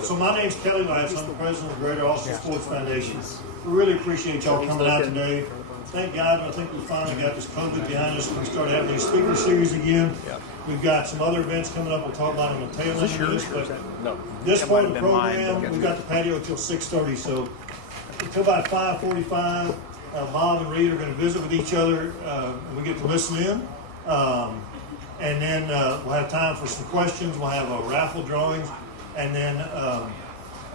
So my name's Kelly Lance. I'm the president of the Greater Austin Sports Foundation. We really appreciate y'all coming out today. Thank God, I think we finally got this COVID behind us. We started having these speaker series again. We've got some other events coming up. We'll talk about them on the tail end of this. But this part of the program, we've got the patio till 6:30. So until about 5:45, Bob and Reid are going to visit with each other, and we get to listen in. And then we'll have time for some questions. We'll have a raffle drawings. And then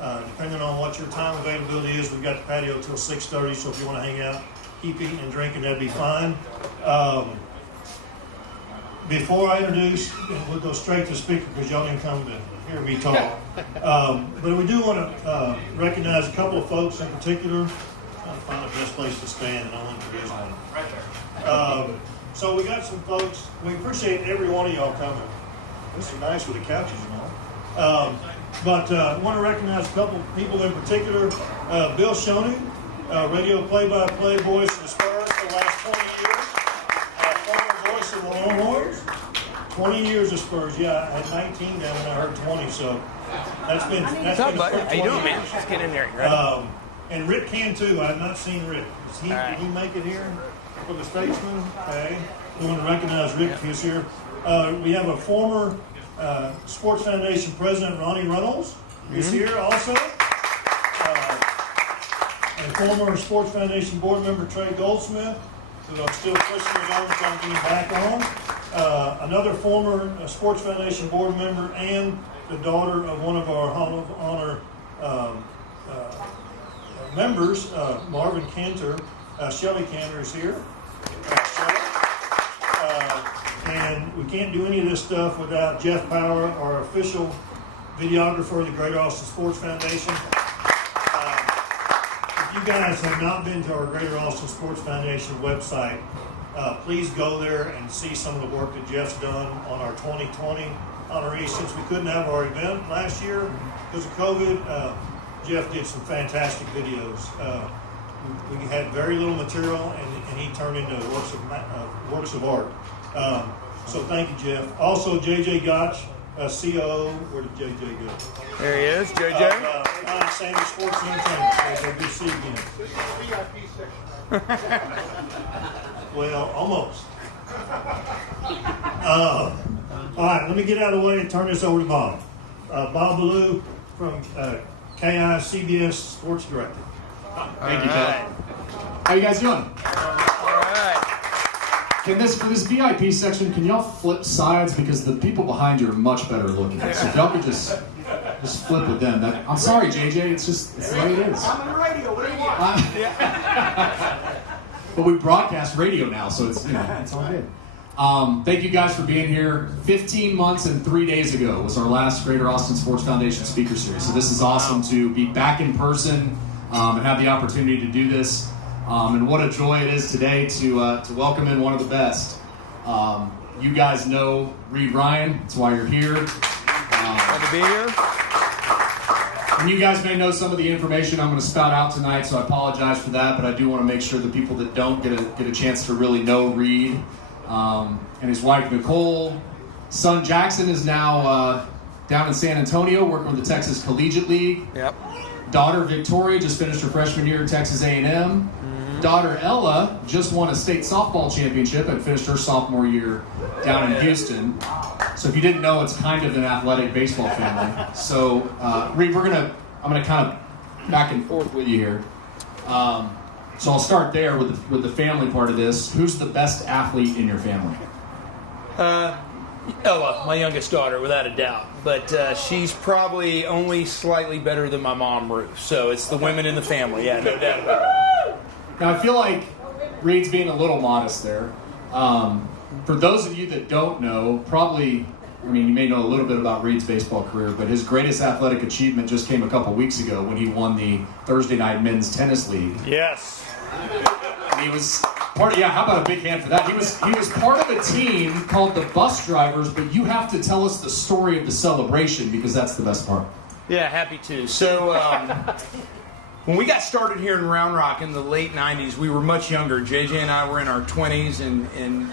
depending on what your time availability is, we've got the patio till 6:30. So if you want to hang out, keep eating and drinking, that'd be fine. Before I introduce, we'll go straight to the speaker because y'all didn't come to hear me talk. But we do want to recognize a couple of folks in particular. I'm trying to find the best place to stand, and I'll introduce one. Right there. So we got some folks. We appreciate every one of y'all coming. This is nice with the couches and all. But I want to recognize a couple of people in particular. Bill Shoney, radio play-by-play voice of the Spurs for the last 20 years. Former voice of the Longhorns. 20 years of Spurs. Yeah, I had 19 then when I heard 20, so that's been What's up, buddy? How you doing, man? Let's get in there. Right? And Rick can too. I have not seen Rick. Did he make it here for the Statesman? Okay. We want to recognize Rick who's here. We have a former Sports Foundation President, Ronnie Reynolds, who's here also. And former Sports Foundation Board Member, Trey Goldsmith, who I'm still pushing his overtime to be back on. Another former Sports Foundation Board Member and the daughter of one of our Hall of Honor members, Marvin Cantor. Shelly Cantor is here. And we can't do any of this stuff without Jeff Power, our official videographer of the Greater Austin Sports Foundation. If you guys have not been to our Greater Austin Sports Foundation website, please go there and see some of the work that Jeff's done on our 2020 honorees. Since we couldn't have our event last year because of COVID, Jeff did some fantastic videos. We had very little material, and he turned into works of art. So thank you, Jeff. Also, JJ Gotch, COO. Where did JJ go? There he is, JJ. Sandy Sports Entertainment. JJ, good to see you again. This is the VIP section. Well, almost. All right, let me get out of the way and turn this over to Bob. Bob Ballou from KI CBS Sports Director. Thank you, Ted. How you guys doing? All right. For this VIP section, can y'all flip sides because the people behind you are much better looking. So if y'all could just flip with them. I'm sorry, JJ. It's the way it is. I'm on the radio. What do you want? But we broadcast radio now, so it's all good. Thank you guys for being here. 15 months and 3 days ago was our last Greater Austin Sports Foundation Speaker Series. So this is awesome to be back in person and have the opportunity to do this. And what a joy it is today to welcome in one of the best. You guys know Reid Ryan. That's why you're here. Glad to be here. And you guys may know some of the information I'm going to spout out tonight, so I apologize for that. But I do want to make sure the people that don't get a chance to really know Reid and his wife Nicole. Son Jackson is now down in San Antonio working with the Texas Collegiate League. Yep. Daughter Victoria just finished her freshman year at Texas A&M. Daughter Ella just won a state softball championship and finished her sophomore year down in Houston. So if you didn't know, it's kind of an athletic baseball family. So Reid, I'm gonna kind of back and forth with you here. So I'll start there with the family part of this. Who's the best athlete in your family? Ella, my youngest daughter, without a doubt. But she's probably only slightly better than my mom, Ruth. So it's the women in the family. Yeah, no doubt about it. Now, I feel like Reid's being a little modest there. For those of you that don't know, you may know a little bit about Reid's baseball career, but his greatest athletic achievement just came a couple weeks ago when he won the Thursday Night Men's Tennis League. Yes. He was how about a big hand for that? He was part of a team called the Bus Drivers, but you have to tell us the story of the celebration because that's the best part. Yeah, happy to. So when we got started here in Round Rock in the late 90s, we were much younger. JJ and I were in our 20s, and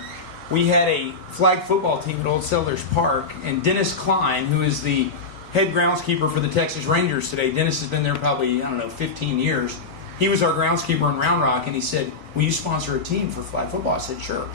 we had a flag football team at Old Settlers Park, and Dennis Klein, who is the head groundskeeper for the Texas Rangers today. Dennis has been there probably, 15 years. He was our groundskeeper in Round Rock, and he said, will you sponsor a team for flag football? I said, sure.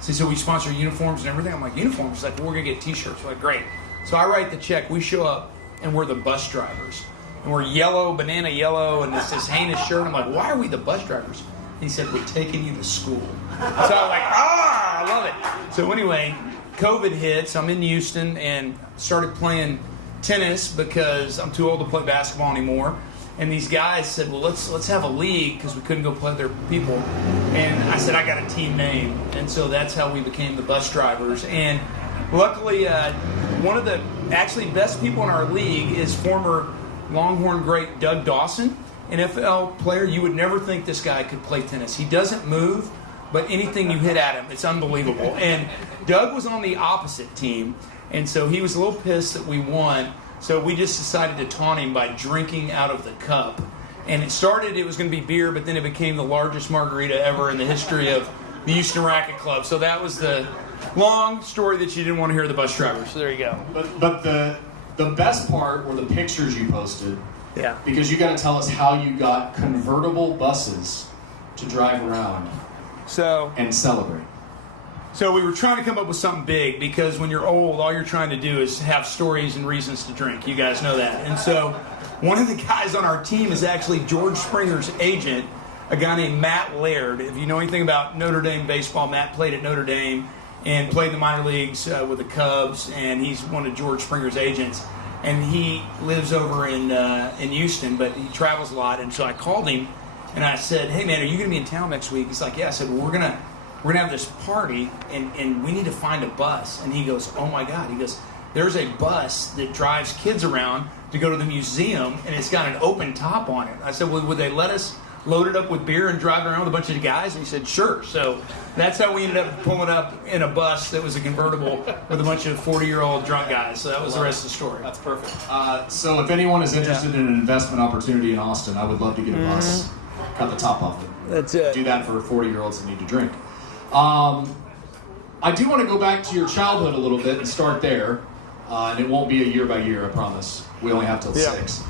So he said, we sponsor uniforms and everything. I'm like, uniforms? He's like, well, we're going to get T-shirts. We're like, great. So I write the check. We show up, and we're the bus drivers. And we're yellow, banana yellow, and it's this heinous shirt. I'm like, why are we the bus drivers? He said, we're taking you to school. So I was like, I love it. So anyway, COVID hits. I'm in Houston and started playing tennis because I'm too old to play basketball anymore. And these guys said, well, let's have a league because we couldn't go play their people. And I said, I got a team name. And so that's how we became the bus drivers. And luckily, one of the actually best people in our league is former Longhorn great Doug Dawson, NFL player. You would never think this guy could play tennis. He doesn't move, but anything you hit at him, it's unbelievable. And Doug was on the opposite team, and so he was a little pissed that we won. So we just decided to taunt him by drinking out of the cup. And it was going to be beer, but then it became the largest margarita ever in the history of the Houston Racket Club. So that was the long story that you didn't want to hear the bus drivers. So there you go. But the best part were the pictures you posted. Yeah. Because you got to tell us how you got convertible buses to drive around and celebrate. So we were trying to come up with something big because when you're old, all you're trying to do is have stories and reasons to drink. You guys know that. And so one of the guys on our team is actually George Springer's agent, a guy named Matt Laird. If you know anything about Notre Dame baseball, Matt played at Notre Dame and played in the minor leagues with the Cubs, and he's one of George Springer's agents. And he lives over in Houston, but he travels a lot. And so I called him and I said, hey man, are you going to be in town next week? He's like, yeah. I said, well, we're gonna have this party and we need to find a bus. And he goes, oh my God. He goes, there's a bus that drives kids around to go to the museum, and it's got an open top on it. I said, well, would they let us load it up with beer and drive around with a bunch of guys? And he said, sure. So that's how we ended up pulling up in a bus that was a convertible with a bunch of 40-year-old drunk guys. So that was the rest of the story. That's perfect. So if anyone is interested in an investment opportunity in Austin, I would love to get a bus. Cut the top off it. That's it. Do that for 40-year-olds that need to drink. I do want to go back to your childhood a little bit and start there. And it won't be a year by year, I promise. We only have till 6.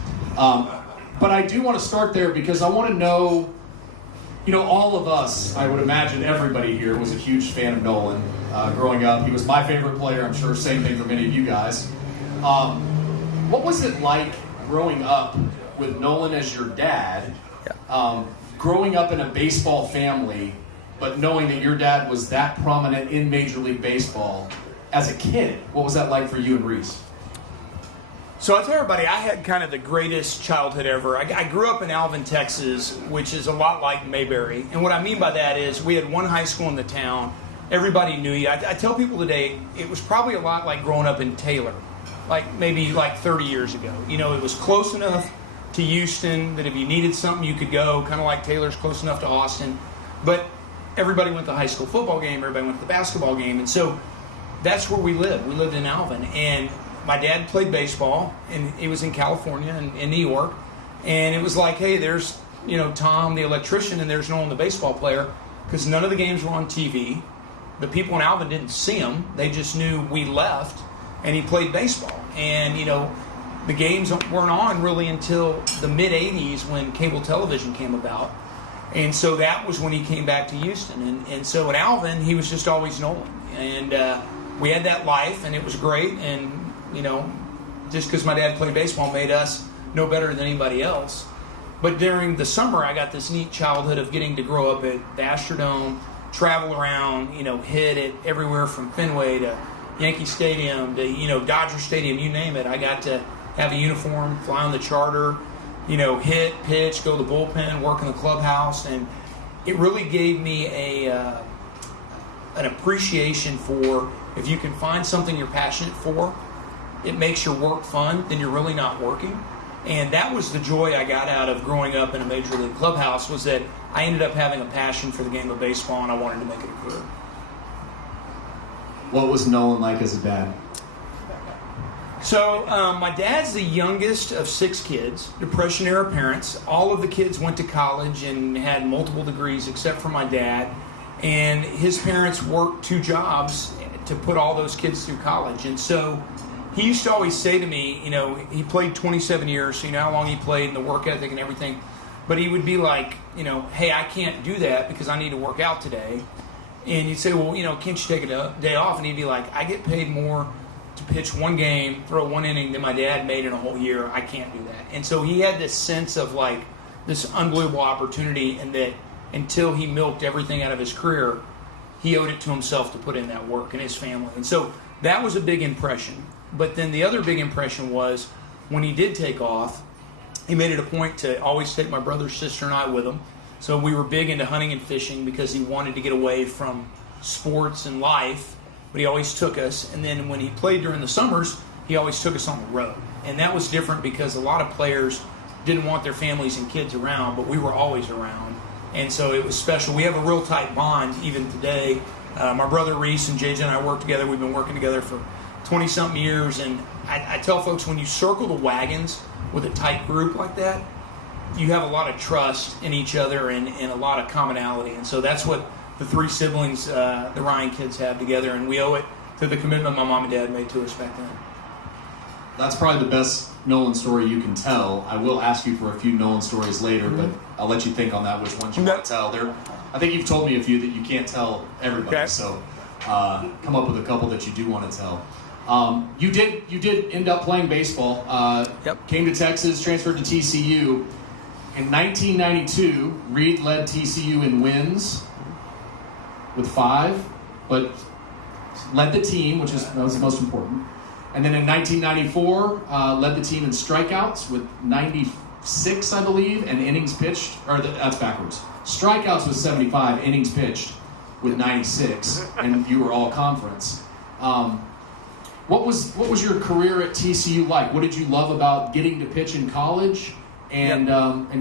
But I do want to start there because I want to know, all of us, I would imagine everybody here was a huge fan of Nolan growing up. He was my favorite player. I'm sure same thing for many of you guys. What was it like growing up with Nolan as your dad, growing up in a baseball family, but knowing that your dad was that prominent in Major League Baseball as a kid? What was that like for you and Reese? So I'll tell everybody, I had kind of the greatest childhood ever. I grew up in Alvin, Texas, which is a lot like Mayberry. And what I mean by that is we had one high school in the town. Everybody knew you. I tell people today, it was probably a lot like growing up in Taylor, maybe 30 years ago. It was close enough to Houston that if you needed something, you could go, kind of like Taylor's close enough to Austin. But everybody went to the high school football game, everybody went to the basketball game. And so that's where we lived. We lived in Alvin. And my dad played baseball, and he was in California and in New York. And it was like, hey, there's, Tom, the electrician, and there's Nolan, the baseball player, because none of the games were on TV. The people in Alvin didn't see him. They just knew we left, and he played baseball. And, the games weren't on really until the mid-'80s when cable television came about. And so that was when he came back to Houston. And so in Alvin, he was just always Nolan. And we had that life, and it was great. And just because my dad played baseball made us no better than anybody else. But during the summer, I got this neat childhood of getting to grow up at the Astrodome, travel around, hit it everywhere from Fenway to Yankee Stadium to, Dodger Stadium, you name it. I got to have a uniform, fly on the charter, hit, pitch, go to the bullpen, work in the clubhouse. And it really gave me an appreciation for if you can find something you're passionate for, it makes your work fun, then you're really not working. And that was the joy I got out of growing up in a major league clubhouse, was that I ended up having a passion for the game of baseball, and I wanted to make it a career. What was Nolan like as a dad? So my dad's the youngest of 6 kids, Depression-era parents. All of the kids went to college and had multiple degrees except for my dad. And his parents worked 2 jobs to put all those kids through college. And so he used to always say to me, you know, he played 27 years, so you know how long he played and the work ethic and everything. But he would be like, you know, hey, I can't do that because I need to work out today. And you'd say, well, you know, can't you take a day off? And he'd be like, I get paid more to pitch one game, throw one inning than my dad made in a whole year. I can't do that. And so he had this sense of like this unbelievable opportunity, and that until he milked everything out of his career, he owed it to himself to put in that work and his family. And so that was a big impression. But then the other big impression was when he did take off, he made it a point to always take my brother, sister, and I with him. So we were big into hunting and fishing because he wanted to get away from sports and life, but he always took us. And then when he played during the summers, he always took us on the road. And that was different because a lot of players didn't want their families and kids around, but we were always around. And so it was special. We have a real tight bond even today. My brother Reese and JJ and I work together. We've been working together for 20-something years. And I tell folks, when you circle the wagons with a tight group like that, you have a lot of trust in each other and a lot of commonality. And so that's what the three siblings, the Ryan kids, have together. And we owe it to the commitment my mom and dad made to us back then. That's probably the best Nolan story you can tell. I will ask you for a few Nolan stories later, but I'll let you think on that, which ones you want to tell. I think you've told me a few that you can't tell everybody, okay. So come up with a couple that you do want to tell. You did end up playing baseball. Yep. Came to Texas, transferred to TCU. In 1992, Reid led TCU in wins with 5, but led the team, that was the most important. And then in 1994, led the team in strikeouts with 96, I believe, and innings pitched. That's backwards. Strikeouts was 75, innings pitched with 96, and you were all conference. What was your career at TCU like? What did you love about getting to pitch in college and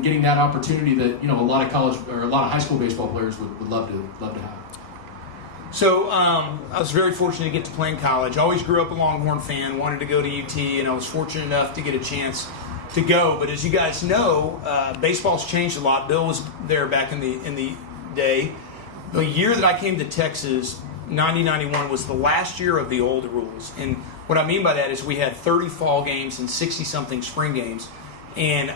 getting that opportunity that a lot of college or a lot of high school baseball players would love to have? So I was very fortunate to get to play in college. I always grew up a Longhorn fan, wanted to go to UT, and I was fortunate enough to get a chance to go. But as you guys know, baseball's changed a lot. Bill was there back in the day. The year that I came to Texas, 90-91, was the last year of the old rules. And what I mean by that is we had 30 fall games and 60-something spring games. And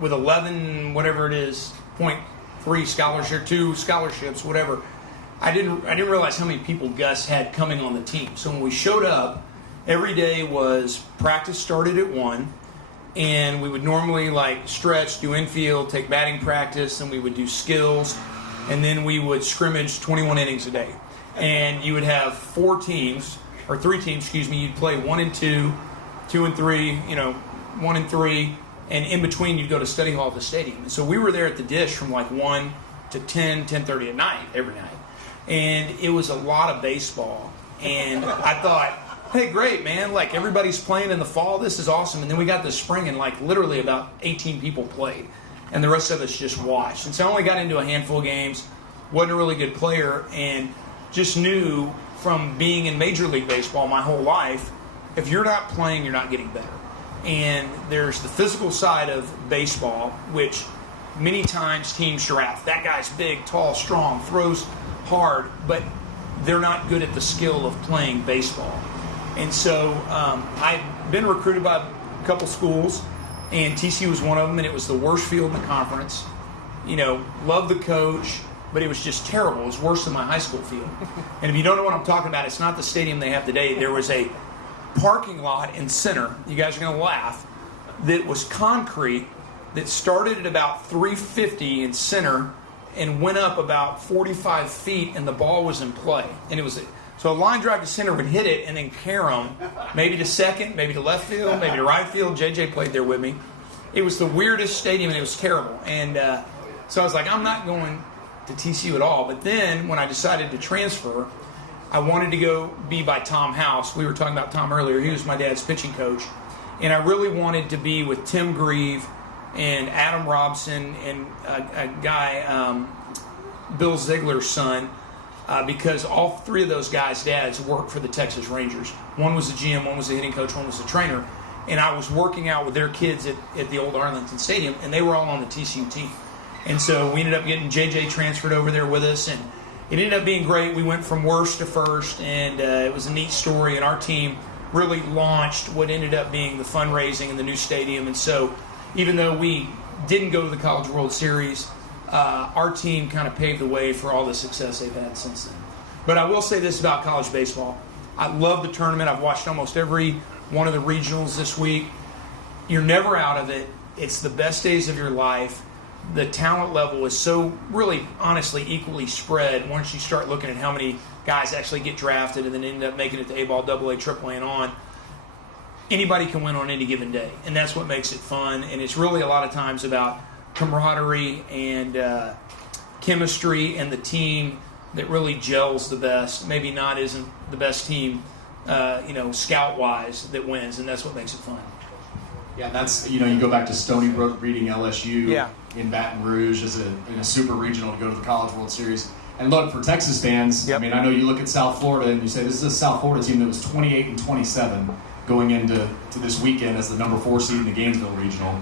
with 11, whatever it is, 0.3 scholarship, 2 scholarships, whatever, I didn't realize how many people Gus had coming on the team. So when we showed up, every day was practice started at 1, and we would normally stretch, do infield, take batting practice, and we would do skills, and then we would scrimmage 21 innings a day. And you would have 3 teams, you'd play 1 and 2, 2 and 3, 1 and 3, and in between you'd go to study hall at the stadium. And so we were there at the Dish from 1 to 10:30 at night, every night. And it was a lot of baseball. And I thought, hey, great, man. Everybody's playing in the fall. This is awesome. And then we got the spring, and literally about 18 people played. And the rest of us just watched. And so I only got into a handful of games. Wasn't a really good player. And just knew from being in Major League Baseball my whole life, if you're not playing, you're not getting better. And there's the physical side of baseball, which many times teams draft. That guy's big, tall, strong, throws hard, but they're not good at the skill of playing baseball. And so I've been recruited by a couple schools, and TCU was one of them, and it was the worst field in the conference. Loved the coach, but it was just terrible. It was worse than my high school field. And if you don't know what I'm talking about, it's not the stadium they have today. There was a parking lot in center, you guys are going to laugh, that was concrete that started at about 350 in center and went up about 45 feet, and the ball was in play. And it was so a line drive to center would hit it and then carry them, maybe to second, maybe to left field, maybe to right field. JJ played there with me. It was the weirdest stadium, and it was terrible. And so I was like, I'm not going to TCU at all. But then when I decided to transfer, I wanted to go be by Tom House. We were talking about Tom earlier. He was my dad's pitching coach. And I really wanted to be with Tim Grieve and Adam Robson and a guy, Bill Ziegler's son, because all 3 of those guys' dads worked for the Texas Rangers. One was the GM, one was the hitting coach, one was the trainer. And I was working out with their kids at the old Arlington Stadium, and they were all on the TCU team. And so we ended up getting JJ transferred over there with us, and it ended up being great. We went from worst to first, and it was a neat story. And our team really launched what ended up being the fundraising and the new stadium. And so even though we didn't go to the College World Series, our team kind of paved the way for all the success they've had since then. But I will say this about college baseball. I love the tournament. I've watched almost every one of the regionals this week. You're never out of it. It's the best days of your life. The talent level is so really, honestly, equally spread once you start looking at how many guys actually get drafted and then end up making it to A-ball, AA, AAA, and on. Anybody can win on any given day, and that's what makes it fun. And it's really a lot of times about camaraderie and chemistry and the team that really gels the best. Maybe not isn't the best team, scout-wise that wins, and that's what makes it fun. Yeah, that's, you go back to Stony Brook reading LSU in Baton Rouge in a super regional to go to the College World Series. And look, for Texas fans, I mean, I know you look at South Florida and you say this is a South Florida team that was 28-27 going into this weekend as the number 4 seed in the Gainesville regional.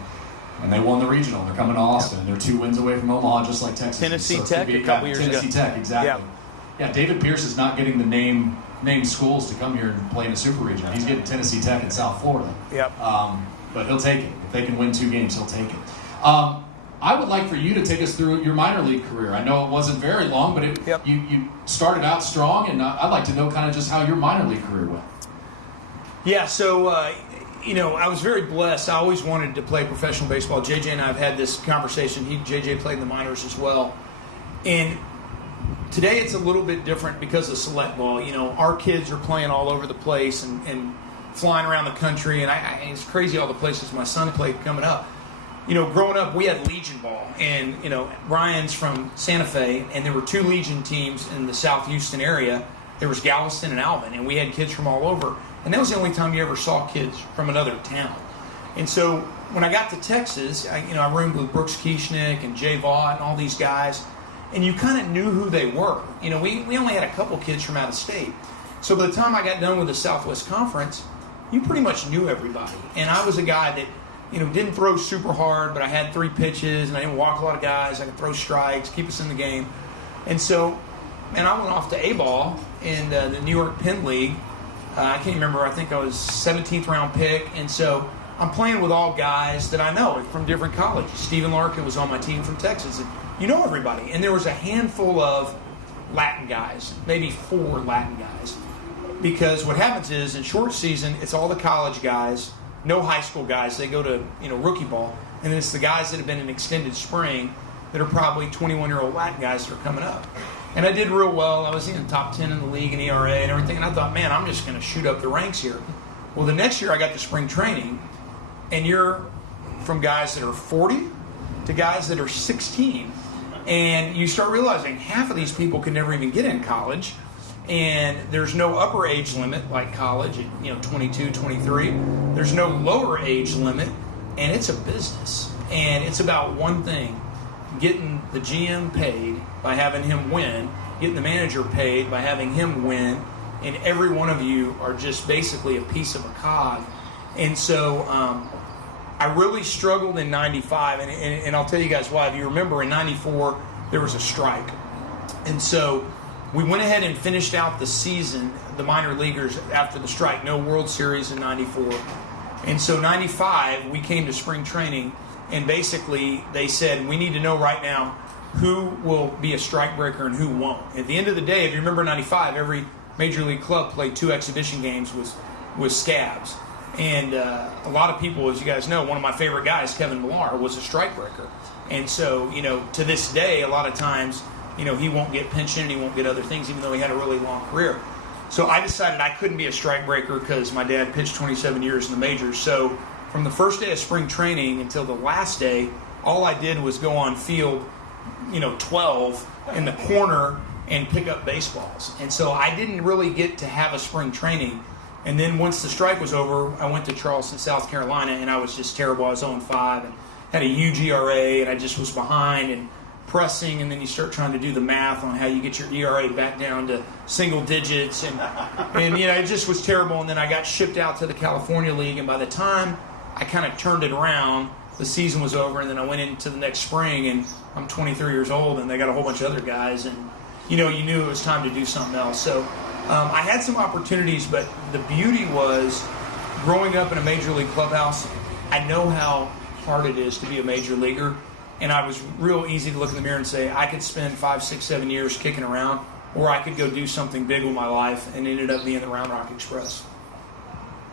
And they won the regional. They're coming to Austin. They're 2 wins away from Omaha, just like Texas. Tennessee Tech a couple years ago. Tennessee Tech, exactly. Yeah, David Pierce is not getting the named schools to come here and play in a super regional. He's getting Tennessee Tech in South Florida. But he'll take it. If they can win 2 games, he'll take it. I would like for you to take us through your minor league career. I know it wasn't very long, but you started out strong, and I'd like to know kind of just how your minor league career went. Yeah, so, I was very blessed. I always wanted to play professional baseball. JJ and I have had this conversation. JJ played in the minors as well. And today it's a little bit different because of select ball. Our kids are playing all over the place and flying around the country, and it's crazy all the places my son played coming up. Growing up, we had Legion ball, and, Ryan's from Santa Fe, and there were 2 Legion teams in the South Houston area. There was Galveston and Alvin, and we had kids from all over, and that was the only time you ever saw kids from another town. And so when I got to Texas, I roomed with Brooks Kieschnick and Jay Vaught and all these guys, and you kind of knew who they were. We only had a couple kids from out of state. So by the time I got done with the Southwest Conference, you pretty much knew everybody. And I was a guy that, didn't throw super hard, but I had 3 pitches, and I didn't walk a lot of guys. I could throw strikes, keep us in the game. And so, I went off to A-ball in the New York Penn League. I can't remember. I think I was 17th round pick. And so I'm playing with all guys that I know from different colleges. Stephen Larkin was on my team from Texas. And everybody. And there was a handful of Latin guys, maybe 4 Latin guys. Because what happens is, in short season, it's all the college guys, no high school guys. They go to, rookie ball. And then it's the guys that have been in extended spring that are probably 21-year-old Latin guys that are coming up. And I did real well. I was in the top 10 in the league in ERA and everything. And I thought, man, I'm just going to shoot up the ranks here. Well, the next year I got to spring training, and you're from guys that are 40 to guys that are 16. And you start realizing half of these people can never even get in college. And there's no upper age limit like college at 22, 23. There's no lower age limit, and it's a business. And it's about one thing: getting the GM paid by having him win, getting the manager paid by having him win, and every one of you are just basically a piece of a cog. And so I really struggled in 95, and I'll tell you guys why. If you remember, in 94, there was a strike. And so we went ahead and finished out the season, the minor leaguers, after the strike. No World Series in 94. And so 95, we came to spring training, and basically they said, we need to know right now who will be a strike breaker and who won't. At the end of the day, if you remember 95, every major league club played 2 exhibition games with scabs. And a lot of people, as you guys know, one of my favorite guys, Kevin Millar, was a strike breaker. And so, to this day, a lot of times, he won't get pension, he won't get other things, even though he had a really long career. So I decided I couldn't be a strike breaker because my dad pitched 27 years in the majors. So from the first day of spring training until the last day, all I did was go on field, 12 in the corner and pick up baseballs. And so I didn't really get to have a spring training. And then once the strike was over, I went to Charleston, South Carolina, and I was just terrible. I was 0-5 and had a huge ERA, and I just was behind and pressing, and then you start trying to do the math on how you get your ERA back down to single digits, and it just was terrible. And then I got shipped out to the California League, and by the time I kind of turned it around, the season was over, and then I went into the next spring, and I'm 23 years old, and they got a whole bunch of other guys, and you knew it was time to do something else. So I had some opportunities, but the beauty was growing up in a major league clubhouse. I know how hard it is to be a major leaguer, and I was real easy to look in the mirror and say I could spend 5, 6, 7 years kicking around, or I could go do something big with my life, and ended up being the Round Rock Express.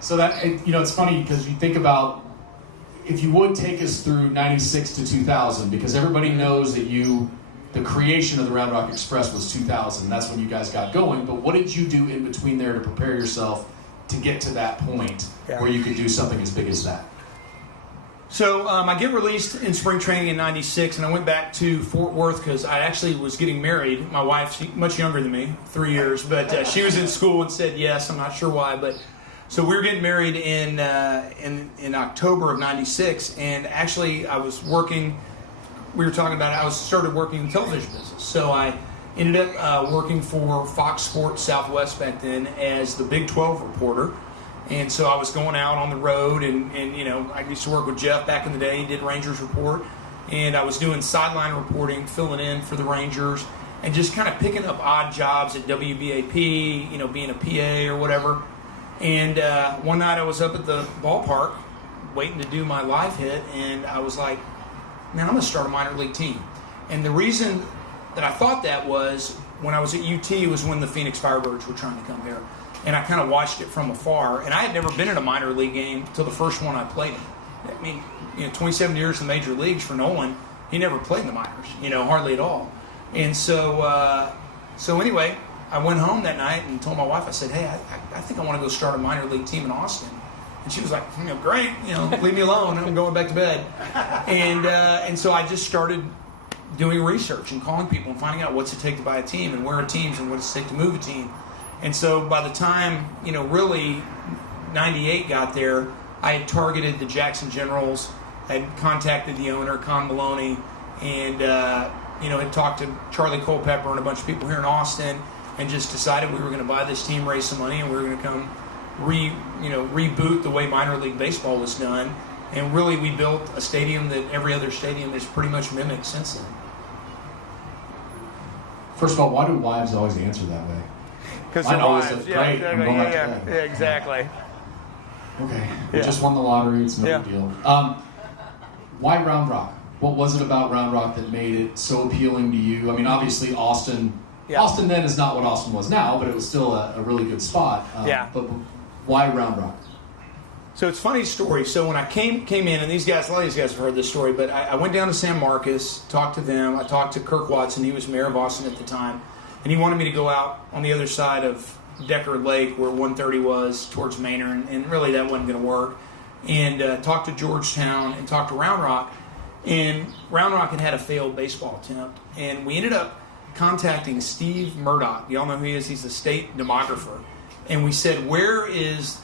So that, it's funny because you think about, if you would take us through 96 to 2000, because everybody knows that the creation of the Round Rock Express was 2000. That's when you guys got going. But what did you do in between there to prepare yourself to get to that point where you could do something as big as that? So I get released in spring training in 96, and I went back to Fort Worth because I actually was getting married. My wife, she's much younger than me, 3 years, but she was in school and said yes. I'm not sure why, but so we were getting married in October of 96, and actually I was working. We were talking about it. I started working in the television business, so I ended up working for Fox Sports Southwest back then as the Big 12 reporter. And so I was going out on the road, and I used to work with Jeff back in the day. He did Rangers Report, and I was doing sideline reporting, filling in for the Rangers, and just kind of picking up odd jobs at WBAP, being a PA or whatever. And one night I was up at the ballpark waiting to do my live hit, and I was like, man, I'm going to start a minor league team. And the reason that I thought that was when I was at UT was when the Phoenix Firebirds were trying to come here. And I kind of watched it from afar. And I had never been in a minor league game until the first one I played in. I mean, 27 years in the major leagues for Nolan, he never played in the minors, hardly at all. And so anyway, I went home that night and told my wife, I said, hey, I think I want to go start a minor league team in Austin. And she was like, great, leave me alone. I'm going back to bed. And so I just started doing research and calling people and finding out what's it take to buy a team and where are teams and what does it take to move a team. And so by the time, really 98 got there, I had targeted the Jackson Generals, had contacted the owner, Con Maloney, and, had talked to Charlie Culpepper and a bunch of people here in Austin, and just decided we were going to buy this team, raise some money, and we were going to come reboot the way minor league baseball was done. And really we built a stadium that every other stadium has pretty much mimicked since then. First of all, why do wives always answer that way? Because mine always wives. said, great, I'm going back to bed. Yeah, exactly. Okay, we just won the lottery, it's no big deal. Why Round Rock? What was it about Round Rock that made it so appealing to you? I mean, obviously Austin then is not what Austin was now, but it was still a really good spot. But why Round Rock? So it's a funny story. So when I came in, and a lot of these guys have heard this story, but I went down to San Marcos, talked to them. I talked to Kirk Watson. He was mayor of Austin at the time. And he wanted me to go out on the other side of Decker Lake where 130 was towards Manor, and really that wasn't going to work. And talked to Georgetown and talked to Round Rock. And Round Rock had a failed baseball attempt. And we ended up contacting Steve Murdoch. Y'all know who he is? He's the state demographer. And we said, where is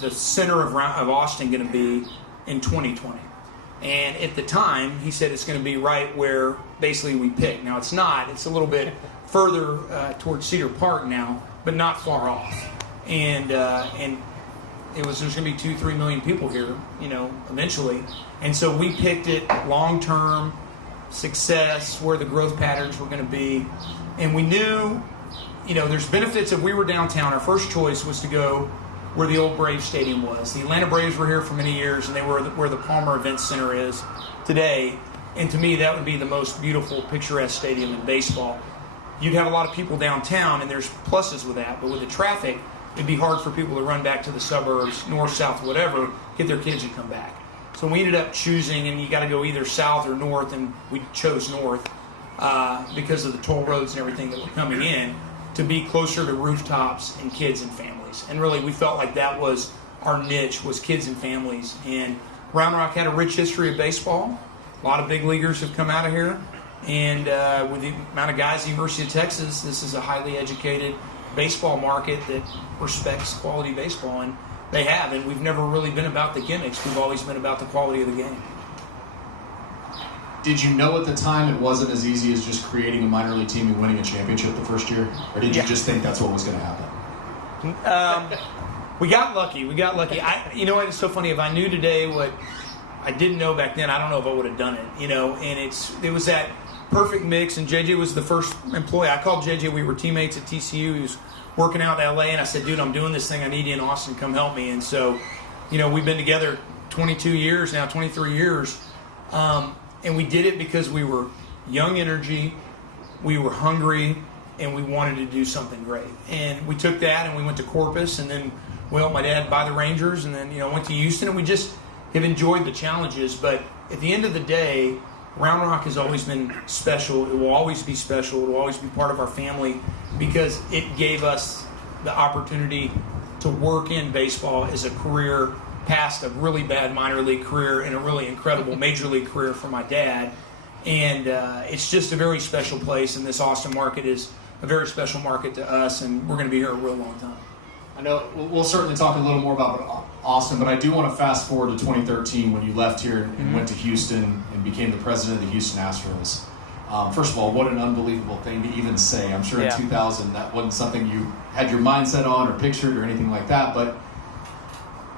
the center of Austin going to be in 2020? And at the time, he said it's going to be right where basically we picked. Now it's not. It's a little bit further towards Cedar Park now, but not far off. And there's going to be 2-3 million people here, eventually. And so we picked it long-term success, where the growth patterns were going to be. And we knew, there's benefits. If we were downtown, our first choice was to go where the old Braves Stadium was. The Atlanta Braves were here for many years, and they were where the Palmer Events Center is today. And to me, that would be the most beautiful, picturesque stadium in baseball. You'd have a lot of people downtown, and there's pluses with that. But with the traffic, it'd be hard for people to run back to the suburbs, north, south, whatever, get their kids and come back. So we ended up choosing, and you got to go either south or north, and we chose north because of the toll roads and everything that were coming in, to be closer to rooftops and kids and families. And really, we felt like that was our niche, was kids and families. And Round Rock had a rich history of baseball. A lot of big leaguers have come out of here. And with the amount of guys at the University of Texas, this is a highly educated baseball market that respects quality baseball. And they have. And we've never really been about the gimmicks. We've always been about the quality of the game. Did you know at the time it wasn't as easy as just creating a minor league team and winning a championship the first year? Or did you just think that's what was going to happen? We got lucky. You know what? It's so funny. If I knew today what I didn't know back then, I don't know if I would have done it. And it was that perfect mix. And JJ was the first employee. I called JJ. We were teammates at TCU. He was working out in LA, and I said, dude, I'm doing this thing. I need you in Austin. Come help me. And so, we've been together 22 years now, 23 years. And we did it because we were young energy, we were hungry, and we wanted to do something great. And we took that and we went to Corpus, and then we helped my dad buy the Rangers, and then went to Houston, and we just have enjoyed the challenges. But at the end of the day, Round Rock has always been special. It will always be special. It will always be part of our family because it gave us the opportunity to work in baseball as a career, past a really bad minor league career and a really incredible major league career for my dad. And it's just a very special place, and this Austin market is a very special market to us, and we're going to be here a real long time. I know we'll certainly talk a little more about Austin, but I do want to fast forward to 2013 when you left here and went to Houston and became the president of the Houston Astros. First of all, what an unbelievable thing to even say. I'm sure in 2000 that wasn't something you had your mindset on or pictured or anything like that, but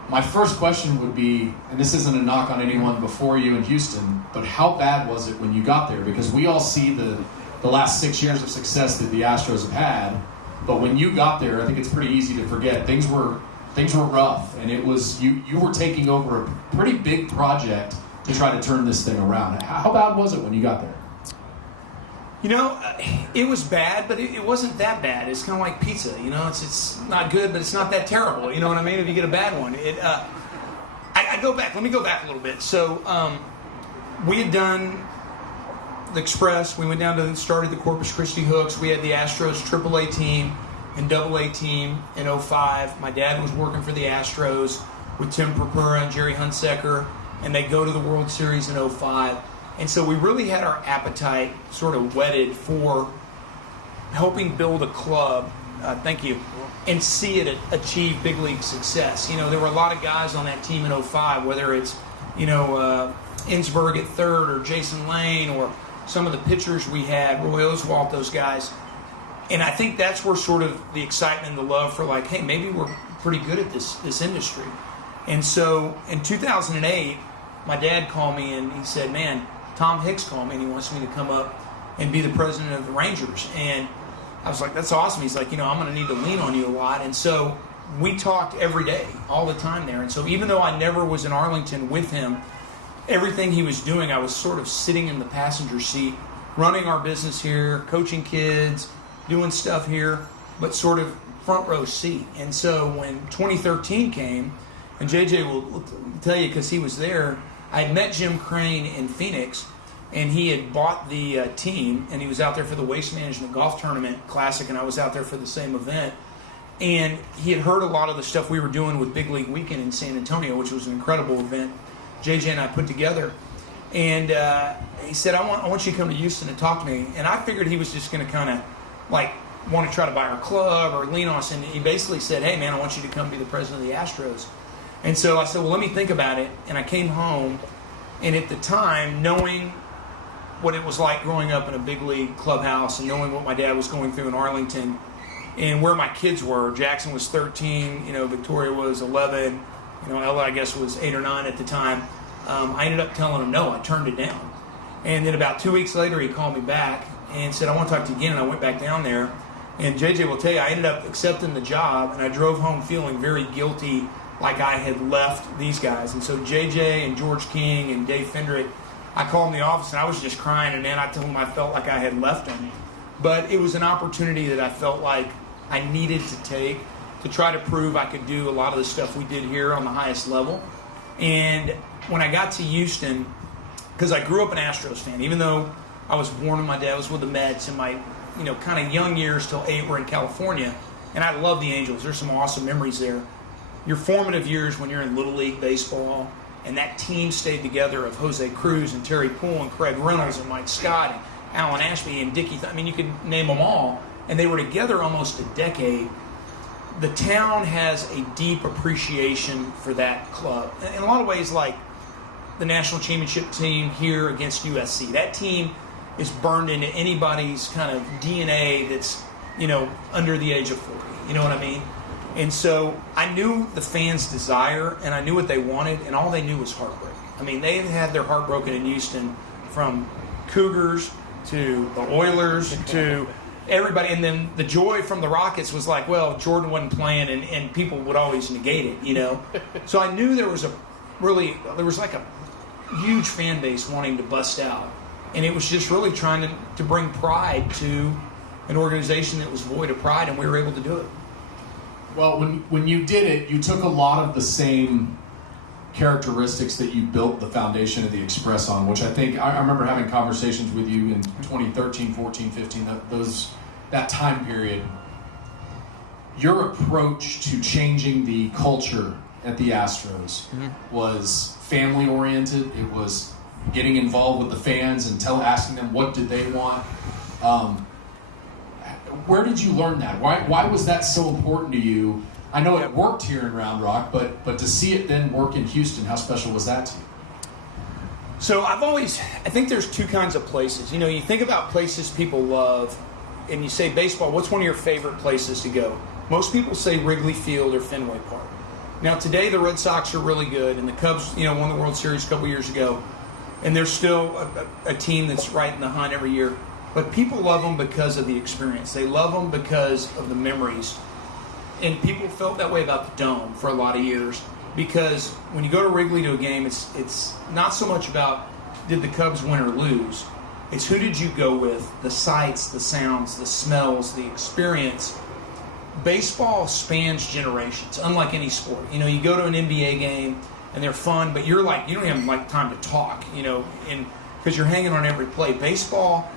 my first question would be, and this isn't a knock on anyone before you in Houston, but how bad was it when you got there? Because we all see the last 6 years of success that the Astros have had, but when you got there, I think it's pretty easy to forget. Things were rough, and it was you were taking over a pretty big project to try to turn this thing around. How bad was it when you got there? It was bad, but it wasn't that bad. It's kind of like pizza, It's not good, but it's not that terrible. You know what I mean? If you get a bad one, I go back. Let me go back a little bit. So we had done the Express. We went down to started the Corpus Christi Hooks. We had the Astros AAA team and AA team in 05. My dad was working for the Astros with Tim Purpura and Jerry Hunsaker, and they go to the World Series in 05. And so we really had our appetite sort of whetted for helping build a club, thank you, and see it achieve big league success. There were a lot of guys on that team in 05, whether it's, Innsberg at third or Jason Lane or some of the pitchers we had, Roy Oswalt, those guys. And I think that's where sort of the excitement and the love for like, hey, maybe we're pretty good at this industry. And so in 2008, my dad called me and he said, man, Tom Hicks called me and he wants me to come up and be the president of the Rangers. And I was like, that's awesome. He's like, I'm going to need to lean on you a lot. And so we talked every day, all the time there. And so even though I never was in Arlington with him, everything he was doing, I was sort of sitting in the passenger seat, running our business here, coaching kids, doing stuff here, but sort of front row seat. And so when 2013 came, and JJ will tell you because he was there, I had met Jim Crane in Phoenix, and he had bought the team, and he was out there for the Waste Management Golf Tournament Classic, and I was out there for the same event. And he had heard a lot of the stuff we were doing with Big League Weekend in San Antonio, which was an incredible event JJ and I put together. And he said, I want you to come to Houston and talk to me. And I figured he was just going to kind of like want to try to buy our club or lean on us. And he basically said, hey, man, I want you to come be the president of the Astros. And so I said, well, let me think about it. And I came home. And at the time, knowing what it was like growing up in a big league clubhouse and knowing what my dad was going through in Arlington and where my kids were, Jackson was 13, Victoria was 11, Ella, I guess, was 8 or 9 at the time. I ended up telling him no. I turned it down. And then about 2 weeks later, he called me back and said, I want to talk to you again. And I went back down there. And JJ will tell you, I ended up accepting the job, and I drove home feeling very guilty, like I had left these guys. And so JJ and George King and Dave Fendrick, I called in the office, and I was just crying. And then I told him I felt like I had left them. But it was an opportunity that I felt like I needed to take to try to prove I could do a lot of the stuff we did here on the highest level. And when I got to Houston, because I grew up an Astros fan, even though I was born and my dad was with the Mets, and my kind of young years till 8 were in California, and I love the Angels. There's some awesome memories there. Your formative years when you're in Little League Baseball, and that team stayed together of Jose Cruz and Terry Poole and Craig Reynolds and Mike Scott and Alan Ashby and Dickie. You could name them all, and they were together almost a decade. The town has a deep appreciation for that club. In a lot of ways, like the national championship team here against USC. That team is burned into anybody's kind of DNA that's, under the age of 40. You know what I mean? And so I knew the fans' desire, and I knew what they wanted, and all they knew was heartbreak. They had their heart broken in Houston, from Cougars to the Oilers to everybody, and then the joy from the Rockets was like, well, Jordan wasn't playing, and people would always negate it, you know. So I knew there was like a huge fan base wanting to bust out, and it was just really trying to bring pride to an organization that was void of pride, and we were able to do it. Well, when you did it, you took a lot of the same characteristics that you built the foundation of the Express on, which I think I remember having conversations with you in 2013, 14, 15, that time period. Your approach to changing the culture at the Astros was family oriented. It was getting involved with the fans and asking them what did they want. Where did you learn that? Why was that so important to you? I know it worked here in Round Rock, but to see it then work in Houston, how special was that to you? So I think there's two kinds of places. You know, you think about places people love, and you say baseball, what's one of your favorite places to go? Most people say Wrigley Field or Fenway Park. Now today the Red Sox are really good, and the Cubs, you know, won the World Series a couple years ago, and they're still a team that's right in the hunt every year. But people love them because of the experience. They love them because of the memories. And people felt that way about the Dome for a lot of years, because when you go to Wrigley to a game, it's not so much about did the Cubs win or lose. It's who did you go with, the sights, the sounds, the smells, the experience. Baseball spans generations, unlike any sport. You know, you go to an NBA game and they're fun, but you don't have like time to talk, you know, because you're hanging on every play. Baseball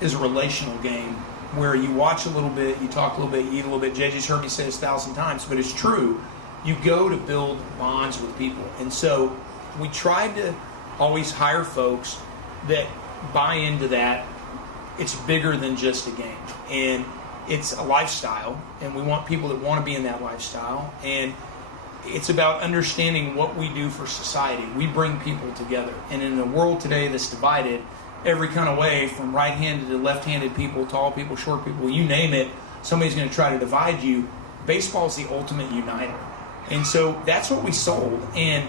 is a relational game where you watch a little bit, you talk a little bit, you eat a little bit. JJ's heard me say this 1,000 times, but it's true. You go to build bonds with people. And so we tried to always hire folks that buy into that. It's bigger than just a game. And it's a lifestyle, and we want people that want to be in that lifestyle. And it's about understanding what we do for society. We bring people together. And in a world today that's divided every kind of way, from right-handed to left-handed people, tall people, short people, you name it, somebody's going to try to divide you. Baseball is the ultimate uniter. And so that's what we sold. And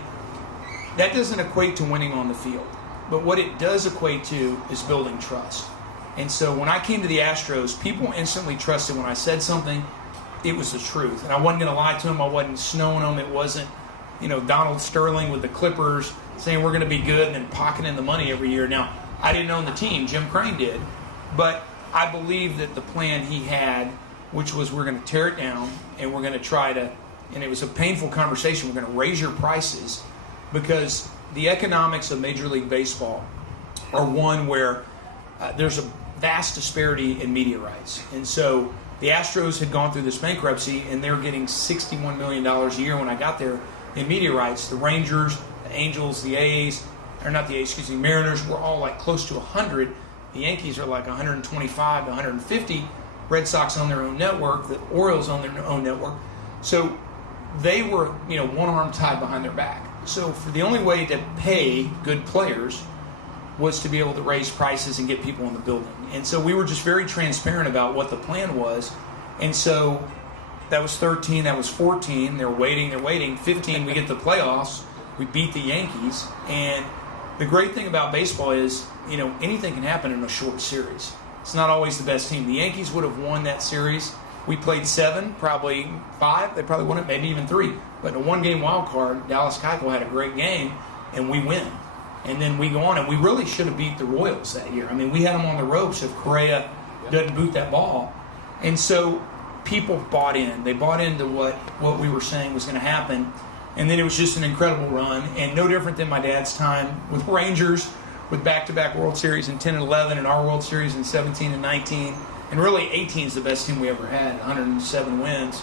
that doesn't equate to winning on the field. But what it does equate to is building trust. And so when I came to the Astros, people instantly trusted when I said something, it was the truth. And I wasn't going to lie to them. I wasn't snowing them. It wasn't, you know, Donald Sterling with the Clippers saying we're going to be good and then pocketing the money every year. Now, I didn't own the team. Jim Crane did. But I believe that the plan he had, which was we're going to tear it down and we're going to try to, and it was a painful conversation, we're going to raise your prices, because the economics of Major League Baseball are one where there's a vast disparity in media rights. And so the Astros had gone through this bankruptcy, and they were getting $61 million a year when I got there in media rights. The Rangers, the Angels, the A's, or not the A's, excuse me, Mariners were all like close to 100. The Yankees are like 125 to 150. Red Sox on their own network. The Orioles on their own network. So they were, you know, one arm tied behind their back. So for the only way to pay good players was to be able to raise prices and get people in the building. And so we were just very transparent about what the plan was. And so that was 13, that was 14. They're waiting. 15, we get the playoffs. We beat the Yankees. And the great thing about baseball is, you know, anything can happen in a short series. It's not always the best team. The Yankees would have won that series. We played 7, probably 5. They probably won it, maybe even 3. But in a one-game wild card, Dallas Keuchel had a great game, and we win. And then we go on, and we really should have beat the Royals that year. I mean, we had them on the ropes if Correa doesn't boot that ball. And so people bought in. They bought into what we were saying was going to happen. And then it was just an incredible run, and no different than my dad's time with Rangers, with back-to-back World Series in 10 and 11, and our World Series in 17 and 19. And really, 18 is the best team we ever had, 107 wins.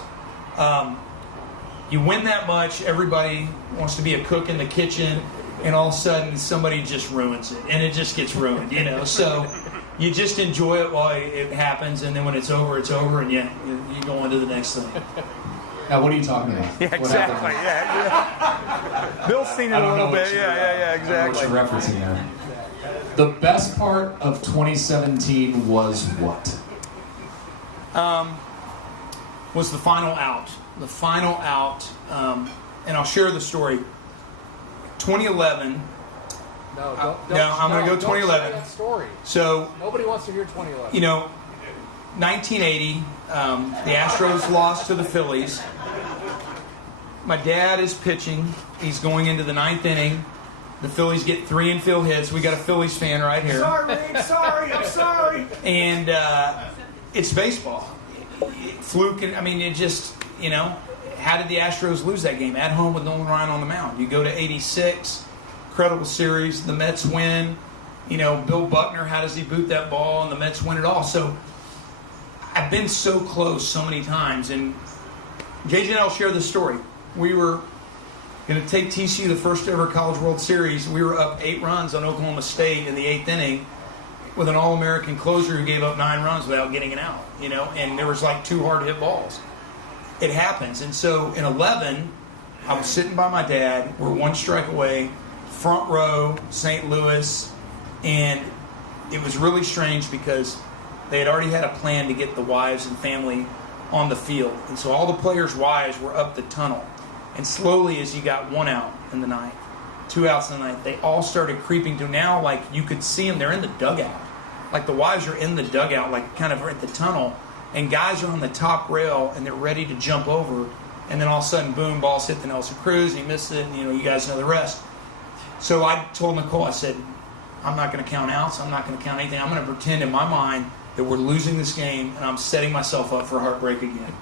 You win that much, everybody wants to be a cook in the kitchen, and all of a sudden somebody just ruins it, and it just gets ruined, you know. So you just enjoy it while it happens, and then when it's over, and you go on to the next thing. Now, what are you talking about? Yeah, exactly. Yeah. Bill's seen it a little bit. Yeah, exactly. I don't know what you're referencing there. The best part of 2017 was what? Was the final out. The final out, and I'll share the story. 2011. No, I'm going to go 2011. That story. So Nobody wants to hear 2011. you know, 1980, the Astros lost to the Phillies. My dad is pitching. He's going into the 9th inning. The Phillies get 3 infield hits. We got a Phillies fan right here. Sorry, Reid, sorry, I'm sorry. And it's baseball. Fluke, it just, how did the Astros lose that game? At home with Nolan Ryan on the mound. You go to 86, incredible series. The Mets win. Bill Buckner, how does he boot that ball? And the Mets win it all. So I've been so close so many times. And JJ and I'll share this story. We were going to take TCU the first ever College World Series. We were up 8 runs on Oklahoma State in the 8th inning with an All-American closer who gave up 9 runs without getting an out, and there was like 2 hard hit balls. It happens. And so in 11, I was sitting by my dad. We're 1 strike away, front row, St. Louis, and it was really strange because they had already had a plan to get the wives and family on the field. And so all the players' wives were up the tunnel. And slowly, as you got 1 out in the 9th, 2 outs in the 9th, they all started creeping to now, like you could see them, they're in the dugout. Like the wives are in the dugout, like kind of at the tunnel, and guys are on the top rail and they're ready to jump over. And then all of a sudden, boom, balls hit the Nelson Cruz, he missed it, and you guys know the rest. So I told Nicole, I said, I'm not going to count outs, I'm not going to count anything. I'm going to pretend in my mind that we're losing this game and I'm setting myself up for heartbreak again.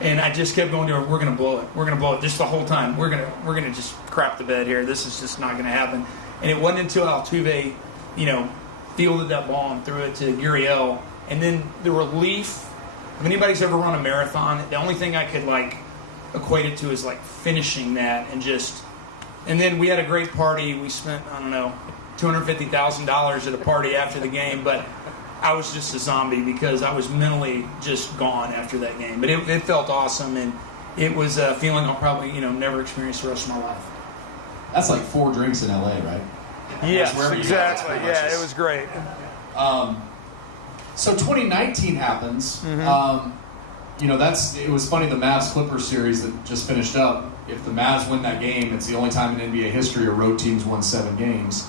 And I just kept going to her, we're going to blow it. We're going to blow it just the whole time. We're going to just crap the bed here. This is just not going to happen. And it wasn't until Altuve, fielded that ball and threw it to Gurriel. And then the relief, if anybody's ever run a marathon, the only thing I could equate it to is finishing that and then we had a great party. We spent, $250,000 at a party after the game, but I was just a zombie because I was mentally just gone after that game. But it felt awesome, and it was a feeling I'll probably, never experience the rest of my life. That's like 4 drinks in LA, right? Yes, exactly. Yeah, it was great. So 2019 happens. Mm-hmm. It was funny, the Mavs-Clippers series that just finished up. If the Mavs win that game, it's the only time in NBA history a road team's won 7 games.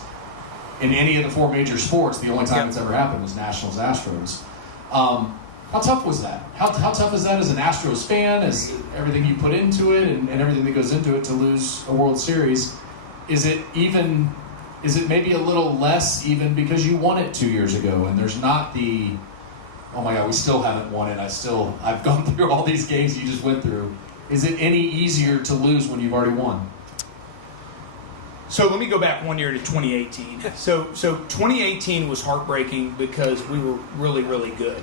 In any of the 4 major sports, the only time it's ever happened was Nationals-Astros. How tough was that? How tough is that as an Astros fan, as everything you put into it and everything that goes into it to lose a World Series? Is it maybe a little less even because you won it 2 years ago and there's not the, oh my God, we still haven't won it. I've gone through all these games you just went through. Is it any easier to lose when you've already won? So let me go back 1 year to 2018. So 2018 was heartbreaking because we were really, really good.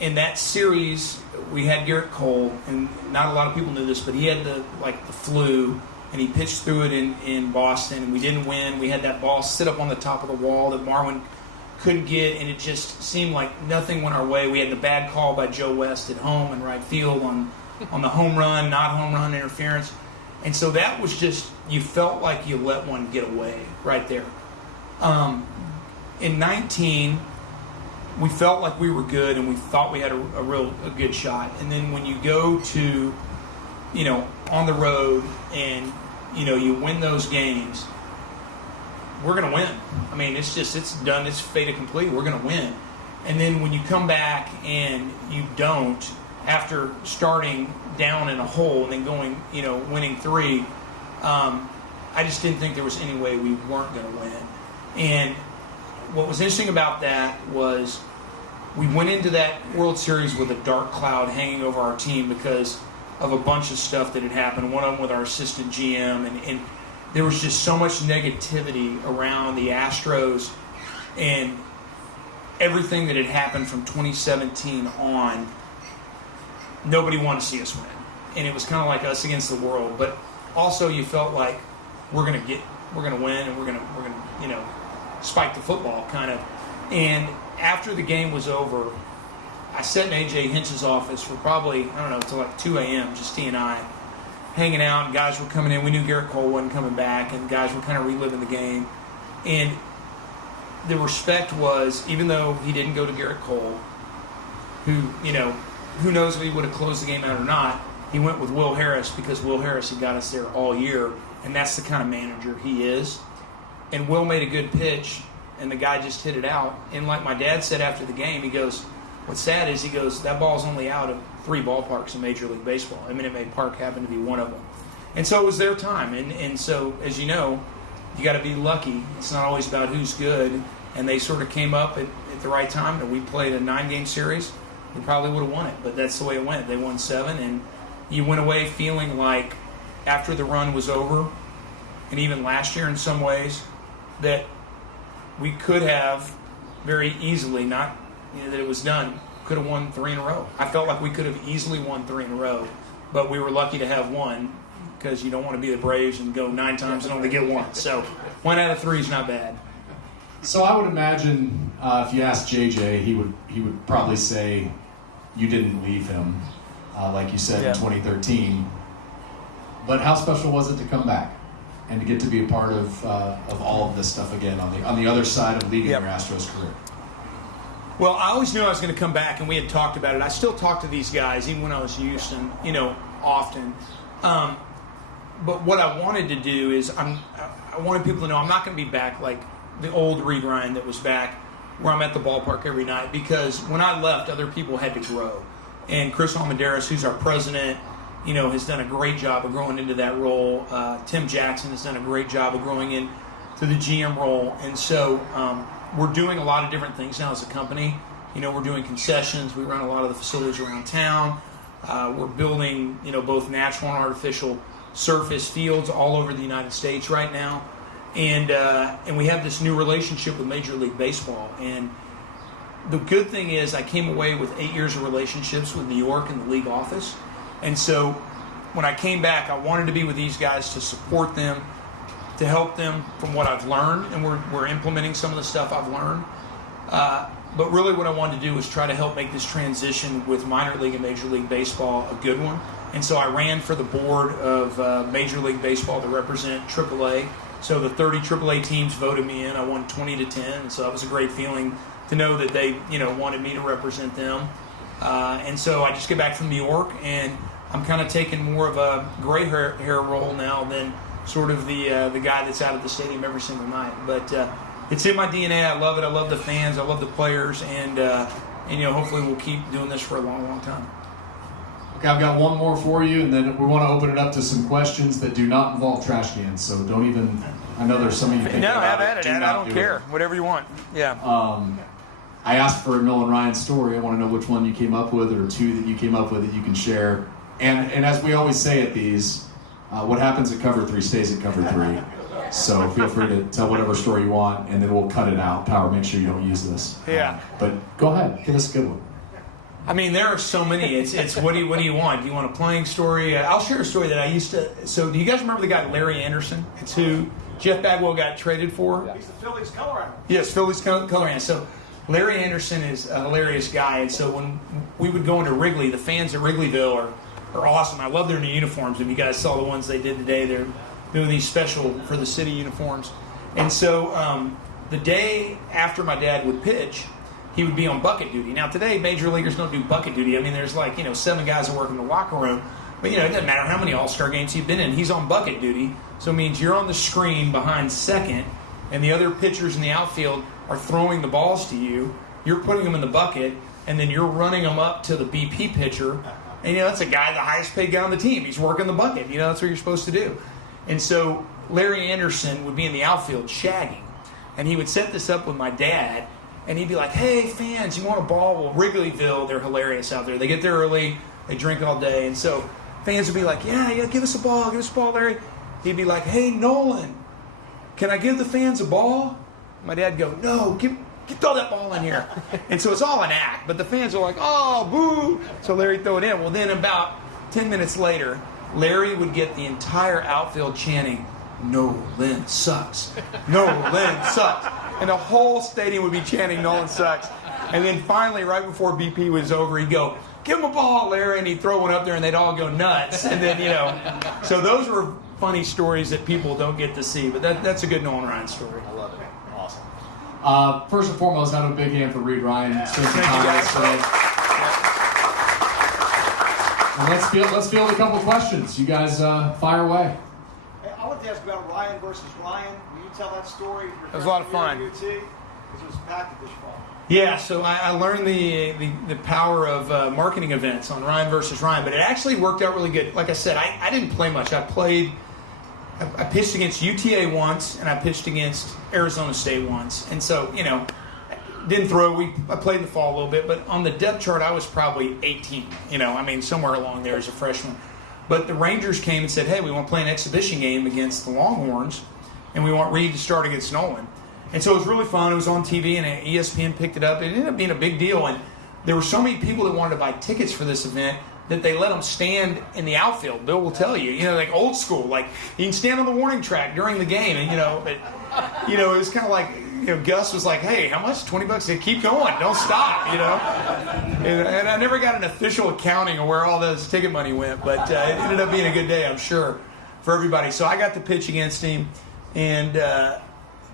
In that series, we had Garrett Cole, and not a lot of people knew this, but he had the flu, and he pitched through it in Boston, and we didn't win. We had that ball sit up on the top of the wall that Marwin couldn't get, and it just seemed like nothing went our way. We had the bad call by Joe West at home in right field on the home run, not home run interference. And so that was just, you felt like you let one get away right there. In 19, we felt like we were good and we thought we had a good shot. And then when you go to, on the road and, you win those games, we're going to win. It's done. It's fait accompli. We're going to win. And then when you come back and you don't, after starting down in a hole and then going, winning 3, I just didn't think there was any way we weren't going to win. And what was interesting about that was we went into that World Series with a dark cloud hanging over our team because of a bunch of stuff that had happened, one of them with our assistant GM, and there was just so much negativity around the Astros and everything that had happened from 2017 on. Nobody wanted to see us win, and it was kind of like us against the world. But also, you felt like we're gonna win, and we're gonna spike the football kind of. And after the game was over, I sat in AJ Hinch's office for probably till like 2 a.m. just he and I hanging out, and guys were coming in. We knew Garrett Cole wasn't coming back, and guys were kind of reliving the game. And the respect was, even though he didn't go to Garrett Cole, who knows if he would have closed the game out or not, he went with Will Harris because Will Harris had got us there all year, and that's the kind of manager he is. And Will made a good pitch, and the guy just hit it out. And like my dad said after the game, he goes, what's sad is he goes, that ball's only out of 3 ballparks in Major League Baseball. I mean, Minute Maid Park happened to be one of them. And so it was their time. And so, as you know, you got to be lucky. It's not always about who's good. And they sort of came up at the right time. And we played a 9-game series. We probably would have won it, but that's the way it went. They won 7, and you went away feeling like after the run was over, and even last year in some ways, that we could have very easily, not that it was done, could have won 3 in a row. I felt like we could have easily won 3 in a row, but we were lucky to have 1 because you don't want to be the Braves and go 9 times and only get 1. So 1 out of 3 is not bad. So I would imagine if you asked JJ, he would probably say you didn't leave him, like you said in 2013. But how special was it to come back and to get to be a part of all of this stuff again on the other side of leading your Astros career? Well, I always knew I was going to come back, and we had talked about it. I still talk to these guys, even when I was in Houston, often. But what I wanted to do is I wanted people to know I'm not going to be back like the old Reid Ryan that was back where I'm at the ballpark every night, because when I left, other people had to grow. And Chris Almendarez, who's our president, has done a great job of growing into that role. Tim Jackson has done a great job of growing into the GM role. And so we're doing a lot of different things now as a company. We're doing concessions. We run a lot of the facilities around town. We're building, both natural and artificial surface fields all over the United States right now. And we have this new relationship with Major League Baseball. And the good thing is I came away with 8 years of relationships with New York and the league office. And so when I came back, I wanted to be with these guys to support them, to help them from what I've learned. And we're implementing some of the stuff I've learned. But really what I wanted to do was try to help make this transition with minor league and Major League Baseball a good one. And so I ran for the board of Major League Baseball to represent AAA. So the 30 AAA teams voted me in. I won 20-10, and so that was a great feeling to know that they, wanted me to represent them. And so I just get back from New York, and I'm kind of taking more of a gray hair role now than sort of the guy that's out at the stadium every single night. But it's in my DNA. I love it. I love the fans. I love the players, and hopefully we'll keep doing this for a long, long time. Okay, I've got one more for you, and then we want to open it up to some questions that do not involve trash cans. So don't even. I know there's some of you thinking No, about have at it. I don't care. Whatever you want. Yeah. I asked for Nolan Ryan's story. I want to know which one you came up with, or 2 that you came up with that you can share. And as we always say at these, what happens at cover 3 stays at cover 3. So feel free to tell whatever story you want, and then we'll cut it out. Power, make sure you don't use this. Yeah. But go ahead, give us a good one. I mean, there are so many. It's what do you want? Do you want a playing story? I'll share a story that I used to. So, do you guys remember the guy Larry Anderson? It's who Jeff Bagwell got traded for. He's the Phillies color analyst. Yes, Phillies color analyst. So, Larry Anderson is a hilarious guy, and so when we would go into Wrigley, the fans at Wrigleyville are awesome. I love their new uniforms. If you guys saw the ones they did today, they're doing these special for the city uniforms. And so, the day after my dad would pitch, he would be on bucket duty. Now, today, major leaguers don't do bucket duty. I mean, there's 7 guys that work in the locker room. But, it doesn't matter how many All-Star games you've been in. He's on bucket duty. So it means you're on the screen behind second, and the other pitchers in the outfield are throwing the balls to you. You're putting them in the bucket, and then you're running them up to the BP pitcher. And, that's a guy, the highest paid guy on the team. He's working the bucket. That's what you're supposed to do. And so Larry Anderson would be in the outfield shagging. And he would set this up with my dad. And he'd be like, hey, fans, you want a ball? Well, Wrigleyville, they're hilarious out there. They get there early. They drink all day. And so fans would be like, yeah, give us a ball. Give us a ball, Larry. He'd be like, hey, Nolan, can I give the fans a ball? My dad would go, no, throw that ball in here. And so it's all an act. But the fans are like, oh, boo. So Larry throw it in. Well, then about 10 minutes later, Larry would get the entire outfield chanting, Nolan sucks. Nolan sucks. And the whole stadium would be chanting Nolan sucks. And then finally, right before BP was over, he'd go, give him a ball, Larry, and he'd throw one up there and they'd all go nuts. And then, so those were funny stories that people don't get to see. But that's a good Nolan Ryan story. I love it. Awesome. First and foremost, out of a big hand for Reid Ryan. Thank you, guys. And let's field a couple of questions. You guys fire away. Hey, I want to ask about Ryan versus Ryan. Will you tell that story? It was a lot of fun. Because it was packed this fall. Yeah, so I learned the power of marketing events on Ryan versus Ryan, but it actually worked out really good. Like I said, I didn't play much. I pitched against UTA once, and I pitched against Arizona State once. And so, didn't throw. I played in the fall a little bit, but on the depth chart, I was probably 18. Somewhere along there as a freshman. But the Rangers came and said, hey, we want to play an exhibition game against the Longhorns, and we want Reid to start against Nolan. And so it was really fun. It was on TV, and ESPN picked it up. It ended up being a big deal, and there were so many people that wanted to buy tickets for this event that they let them stand in the outfield. Bill will tell you, like old school. Like, you can stand on the warning track during the game, and, it was kind of like, Gus was like, hey, how much? $20? They keep going. Don't stop, And I never got an official accounting of where all this ticket money went, but it ended up being a good day, I'm sure, for everybody. So I got to pitch against him, and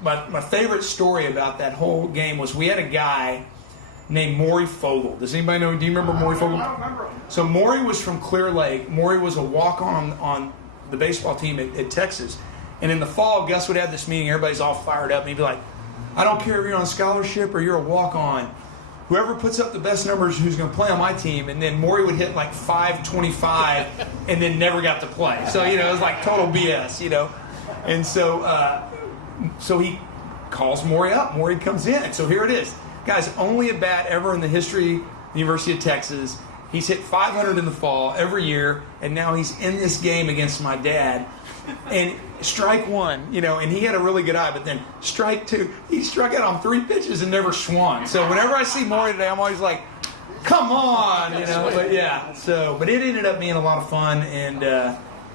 my favorite story about that whole game was we had a guy named Maury Fogel. Does anybody know? Do you remember Maury Fogel? I don't remember him. So Maury was from Clear Lake. Maury was a walk-on on the baseball team at Texas. And in the fall, Gus would have this meeting. Everybody's all fired up. And he'd be like, I don't care if you're on scholarship or you're a walk-on. Whoever puts up the best numbers who's going to play on my team. And then Maury would hit like 525 and then never got to play. So, it was like total BS, And so he calls Maury up. Maury comes in. So here it is. Guys, only a bat ever in the history of the University of Texas. He's hit 500 in the fall every year, and now he's in this game against my dad. And strike one, and he had a really good eye, but then strike two, he struck out on 3 pitches and never swung. So whenever I see Maury today, I'm always like, come on, But yeah, but it ended up being a lot of fun, and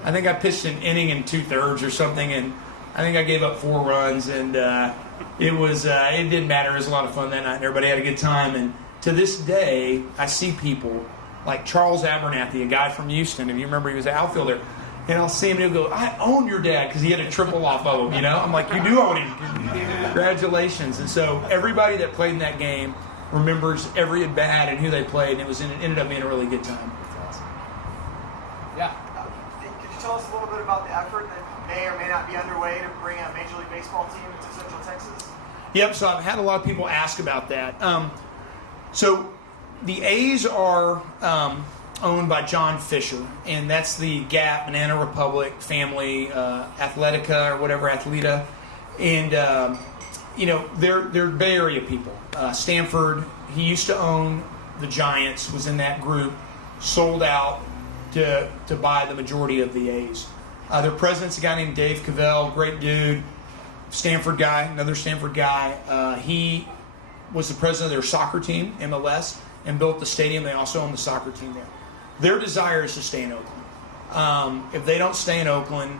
I think I pitched an inning and 2/3 or something, and I think I gave up 4 runs, and it didn't matter. It was a lot of fun that night, and everybody had a good time. And to this day, I see people like Charles Abernathy, a guy from Houston, if you remember, he was an outfielder, and I'll see him and he'll go, I own your dad, because he had a triple off of him, I'm like, you do own him. Congratulations. And so everybody that played in that game remembers every at-bat and who they played, and it ended up being a really good time. Yeah. Could you tell us a little bit about the effort that may or may not be underway to bring a Major League Baseball team to Central Texas? Yep, so I've had a lot of people ask about that. So the A's are owned by John Fisher, and that's the Gap, Banana Republic family, Athletica or whatever, Athleta. And, they're Bay Area people. Stanford, he used to own the Giants, was in that group, sold out to buy the majority of the A's. Their president's a guy named Dave Cavell, great dude, Stanford guy, another Stanford guy. He was the president of their soccer team, MLS, and built the stadium. They also own the soccer team there. Their desire is to stay in Oakland. If they don't stay in Oakland,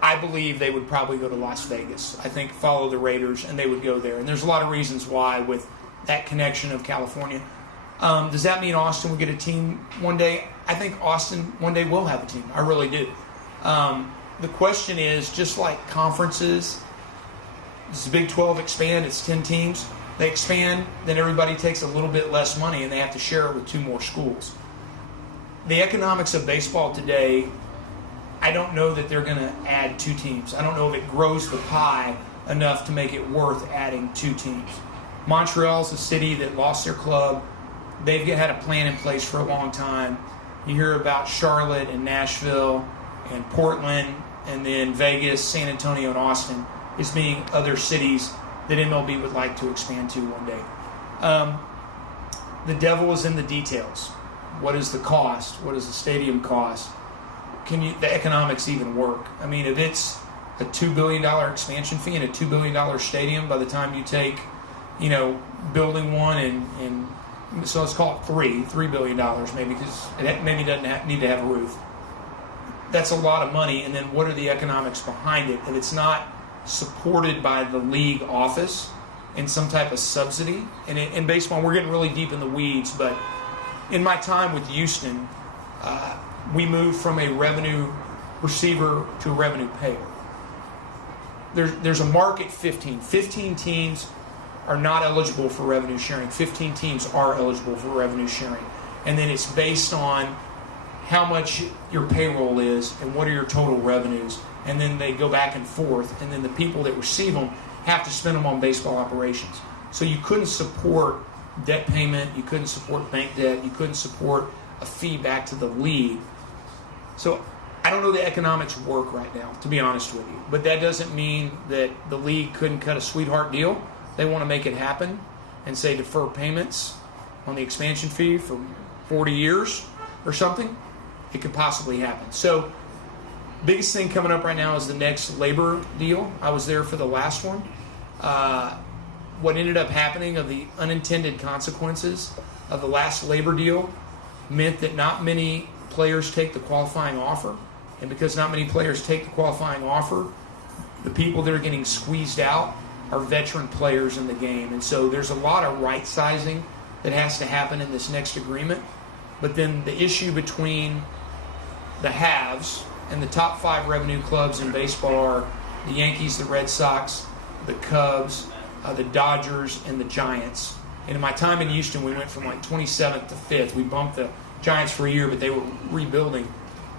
I believe they would probably go to Las Vegas. I think follow the Raiders, and they would go there. And there's a lot of reasons why with that connection of California. Does that mean Austin will get a team one day? I think Austin one day will have a team. I really do. The question is, just like conferences, does the Big 12 expand? It's 10 teams. They expand, then everybody takes a little bit less money, and they have to share it with 2 more schools. The economics of baseball today, I don't know that they're going to add 2 teams. I don't know if it grows the pie enough to make it worth adding 2 teams. Montreal's a city that lost their club. They've had a plan in place for a long time. You hear about Charlotte and Nashville and Portland, and then Vegas, San Antonio, and Austin as being other cities that MLB would like to expand to one day. The devil is in the details. What is the cost? What does the stadium cost? Can the economics even work? I mean, if it's a $2 billion expansion fee and a $2 billion stadium, by the time you take, building one and so let's call it $3 billion maybe, because it maybe doesn't need to have a roof. That's a lot of money, and then what are the economics behind it? If it's not supported by the league office in some type of subsidy, and in baseball, we're getting really deep in the weeds, but in my time with Houston, we moved from a revenue receiver to a revenue payer. There's a market 15. 15 teams are not eligible for revenue sharing. 15 teams are eligible for revenue sharing. And then it's based on how much your payroll is and what are your total revenues. And then they go back and forth. And then the people that receive them have to spend them on baseball operations. So you couldn't support debt payment, you couldn't support bank debt, you couldn't support a fee back to the league. So I don't know the economics work right now, to be honest with you. But that doesn't mean that the league couldn't cut a sweetheart deal. They want to make it happen and say defer payments on the expansion fee for 40 years or something. It could possibly happen. So biggest thing coming up right now is the next labor deal. I was there for the last one. What ended up happening of the unintended consequences of the last labor deal meant that not many players take the qualifying offer. And because not many players take the qualifying offer, the people that are getting squeezed out are veteran players in the game. And so there's a lot of right sizing that has to happen in this next agreement. But then the issue between the haves and the top 5 revenue clubs in baseball are the Yankees, the Red Sox, the Cubs, the Dodgers, and the Giants. And in my time in Houston, we went from like 27th to 5th. We bumped the Giants for a year, but they were rebuilding.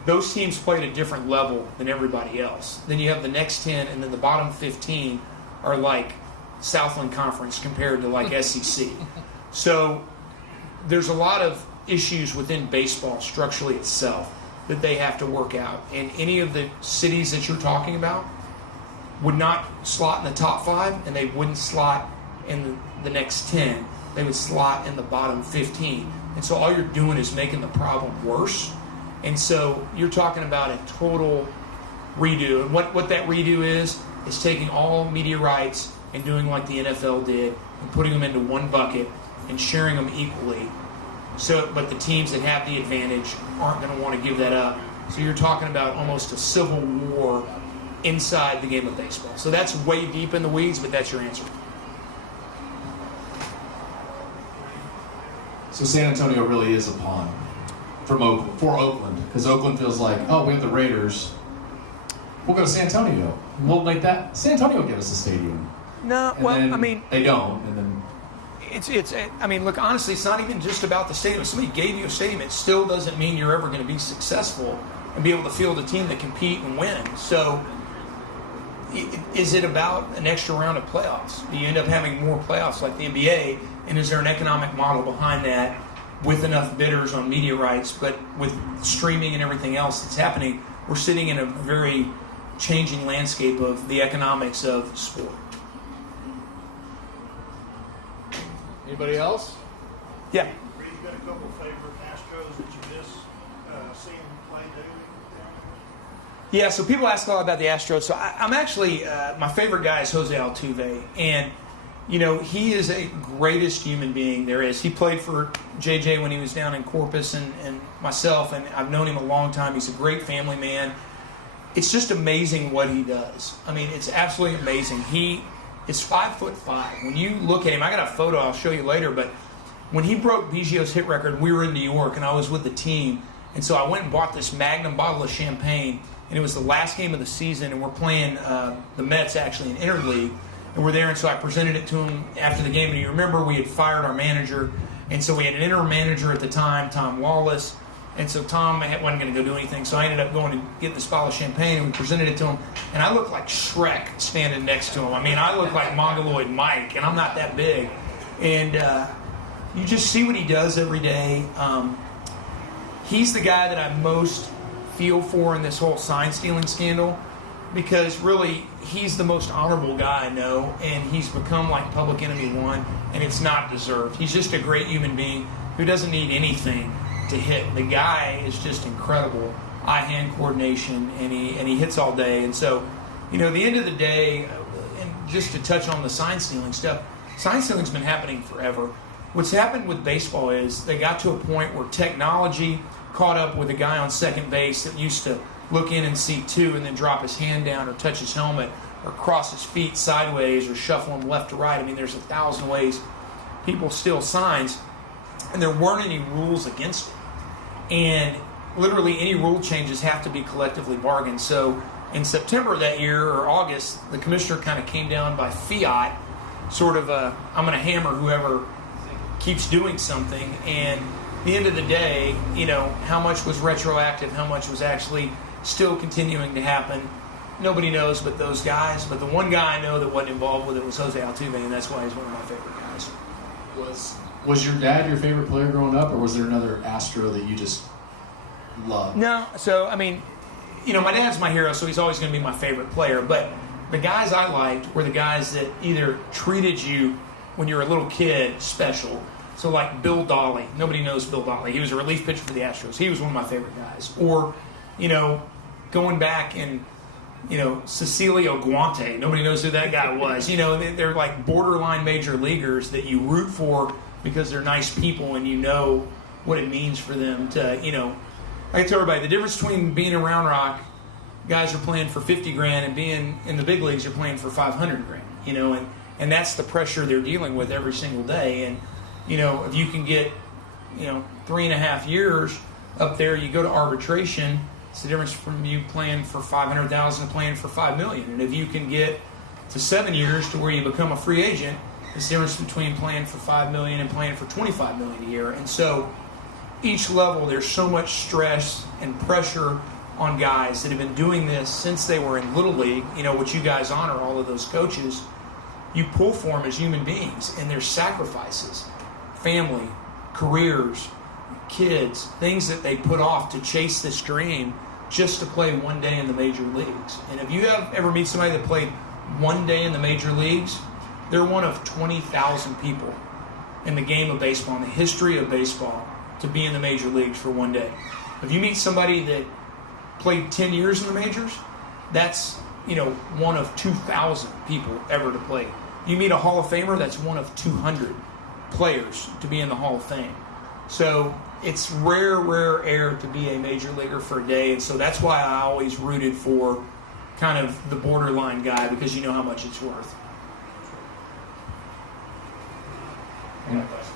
Those teams played a different level than everybody else. Then you have the next 10, and then the bottom 15 are like Southland Conference compared to like SEC. So there's a lot of issues within baseball structurally itself that they have to work out. And any of the cities that you're talking about would not slot in the top 5, and they wouldn't slot in the next 10. They would slot in the bottom 15. And so all you're doing is making the problem worse. And so you're talking about a total redo. And what that redo is taking all media rights and doing like the NFL did and putting them into one bucket and sharing them equally. So, but the teams that have the advantage aren't going to want to give that up. So you're talking about almost a civil war inside the game of baseball. So that's way deep in the weeds, but that's your answer. So San Antonio really is a pawn for Oakland, because Oakland feels like, oh, we have the Raiders. We'll go to San Antonio. We'll make that. San Antonio will give us a stadium. No, And well, then I mean, they don't, and then I mean, look, honestly, it's not even just about the stadium. If somebody gave you a stadium, it still doesn't mean you're ever going to be successful and be able to field a team that compete and win. So is it about an extra round of playoffs? Do you end up having more playoffs like the NBA? And is there an economic model behind that with enough bidders on media rights? But with streaming and everything else that's happening, we're sitting in a very changing landscape of the economics of sport. anybody else? Yeah. Reid, you got a couple of favorite Astros that you miss seeing play daily? Yeah, so people ask a lot about the Astros. So I'm actually, my favorite guy is Jose Altuve. And, you know, he is a greatest human being there is. He played for JJ when he was down in Corpus and myself, and I've known him a long time. He's a great family man. It's just amazing what he does. I mean, it's absolutely amazing. He is 5'5". When you look at him, I got a photo I'll show you later, but when he broke Biggio's hit record, we were in New York, and I was with the team. And so I went and bought this Magnum bottle of champagne, and it was the last game of the season, and we're playing the Mets actually in interleague, and we're there. And so I presented it to him after the game. And you remember we had fired our manager, and so we had an interim manager at the time, Tom Wallace. And so Tom wasn't going to go do anything, so I ended up going and getting this bottle of champagne, and we presented it to him. And I looked like Shrek standing next to him. I mean, I look like Mongoloid Mike, and I'm not that big. And you just see what he does every day. He's the guy that I most feel for in this whole sign stealing scandal, because really he's the most honorable guy I know, and he's become like public enemy one, and it's not deserved. He's just a great human being who doesn't need anything to hit. The guy is just incredible, eye-hand coordination, and he hits all day. And so, you know, at the end of the day, and just to touch on the sign stealing stuff, sign stealing's been happening forever. What's happened with baseball is they got to a point where technology caught up with a guy on second base that used to look in and see two and then drop his hand down or touch his helmet or cross his feet sideways or shuffle them left to right. I mean, there's 1,000 ways people steal signs, and there weren't any rules against it. And literally any rule changes have to be collectively bargained. So in September of that year, or August, the commissioner kind of came down by fiat, sort of I'm going to hammer whoever keeps doing something. And at the end of the day, you know, how much was retroactive, how much was actually still continuing to happen. nobody knows but those guys. But the one guy I know that wasn't involved with it was Jose Altuve, and that's why he's one of my favorite guys. Was your dad your favorite player growing up, or was there another Astro that you just loved? No. So, I mean, my dad's my hero, so he's always going to be my favorite player. But the guys I liked were the guys that either treated you when you were a little kid special. So, like Bill Dolly. Nobody knows Bill Dolly. He was a relief pitcher for the Astros. He was one of my favorite guys. Or, going back and, Cecilio Guante. Nobody knows who that guy was. They're like borderline major leaguers that you root for because they're nice people and you know what it means for them to, I tell everybody, the difference between being in Round Rock, guys are playing for $50,000, and being in the big leagues, you're playing for $500,000, and that's the pressure they're dealing with every single day. And, if you can get, 3.5 years up there, you go to arbitration, it's the difference from you playing for $500,000 to playing for $5 million. And if you can get to 7 years to where you become a free agent, it's the difference between playing for $5 million and playing for $25 million a year. And so each level, there's so much stress and pressure on guys that have been doing this since they were in Little League, which you guys honor, all of those coaches. You pull for them as human beings, and there's sacrifices, family, careers, kids, things that they put off to chase this dream just to play one day in the major leagues. And if you have ever meet somebody that played one day in the major leagues, they're one of 20,000 people in the game of baseball, in the history of baseball, to be in the major leagues for one day. If you meet somebody that played 10 years in the majors, that's, one of 2,000 people ever to play. You meet a Hall of Famer, that's one of 200 players to be in the Hall of Fame. So it's rare air to be a major leaguer for a day, and so that's why I always rooted for kind of the borderline guy, because you know how much it's worth.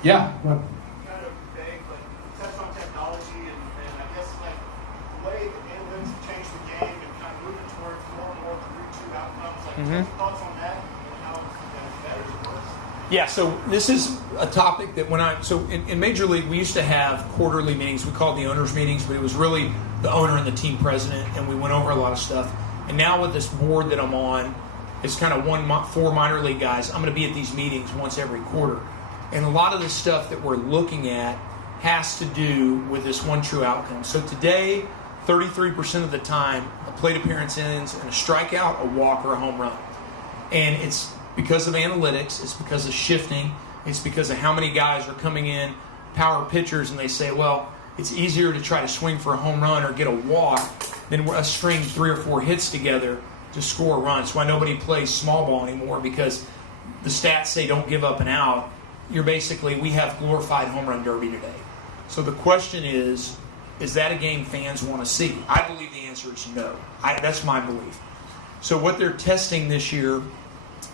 Yeah. Kind of vague, but touch on technology and I guess like the way the analytics have changed the game and kind of moving towards more and more 3-2 outcomes. Like, any thoughts on that and how it's better or worse? Yeah, so this is a topic that in Major League, we used to have quarterly meetings. We called the owners' meetings, but it was really the owner and the team president, and we went over a lot of stuff. And now with this board that I'm on, it's kind of 4 minor league guys. I'm going to be at these meetings once every quarter. And a lot of the stuff that we're looking at has to do with this one true outcome. So today, 33% of the time, a plate appearance ends in a strikeout, a walk, or a home run. And it's because of analytics, it's because of shifting, it's because of how many guys are coming in, power pitchers, and they say, well, it's easier to try to swing for a home run or get a walk than us string 3 or 4 hits together to score a run. That's why nobody plays small ball anymore, because the stats say don't give up an out. We have glorified home run derby today. So the question is that a game fans want to see? I believe the answer is no. That's my belief. So what they're testing this year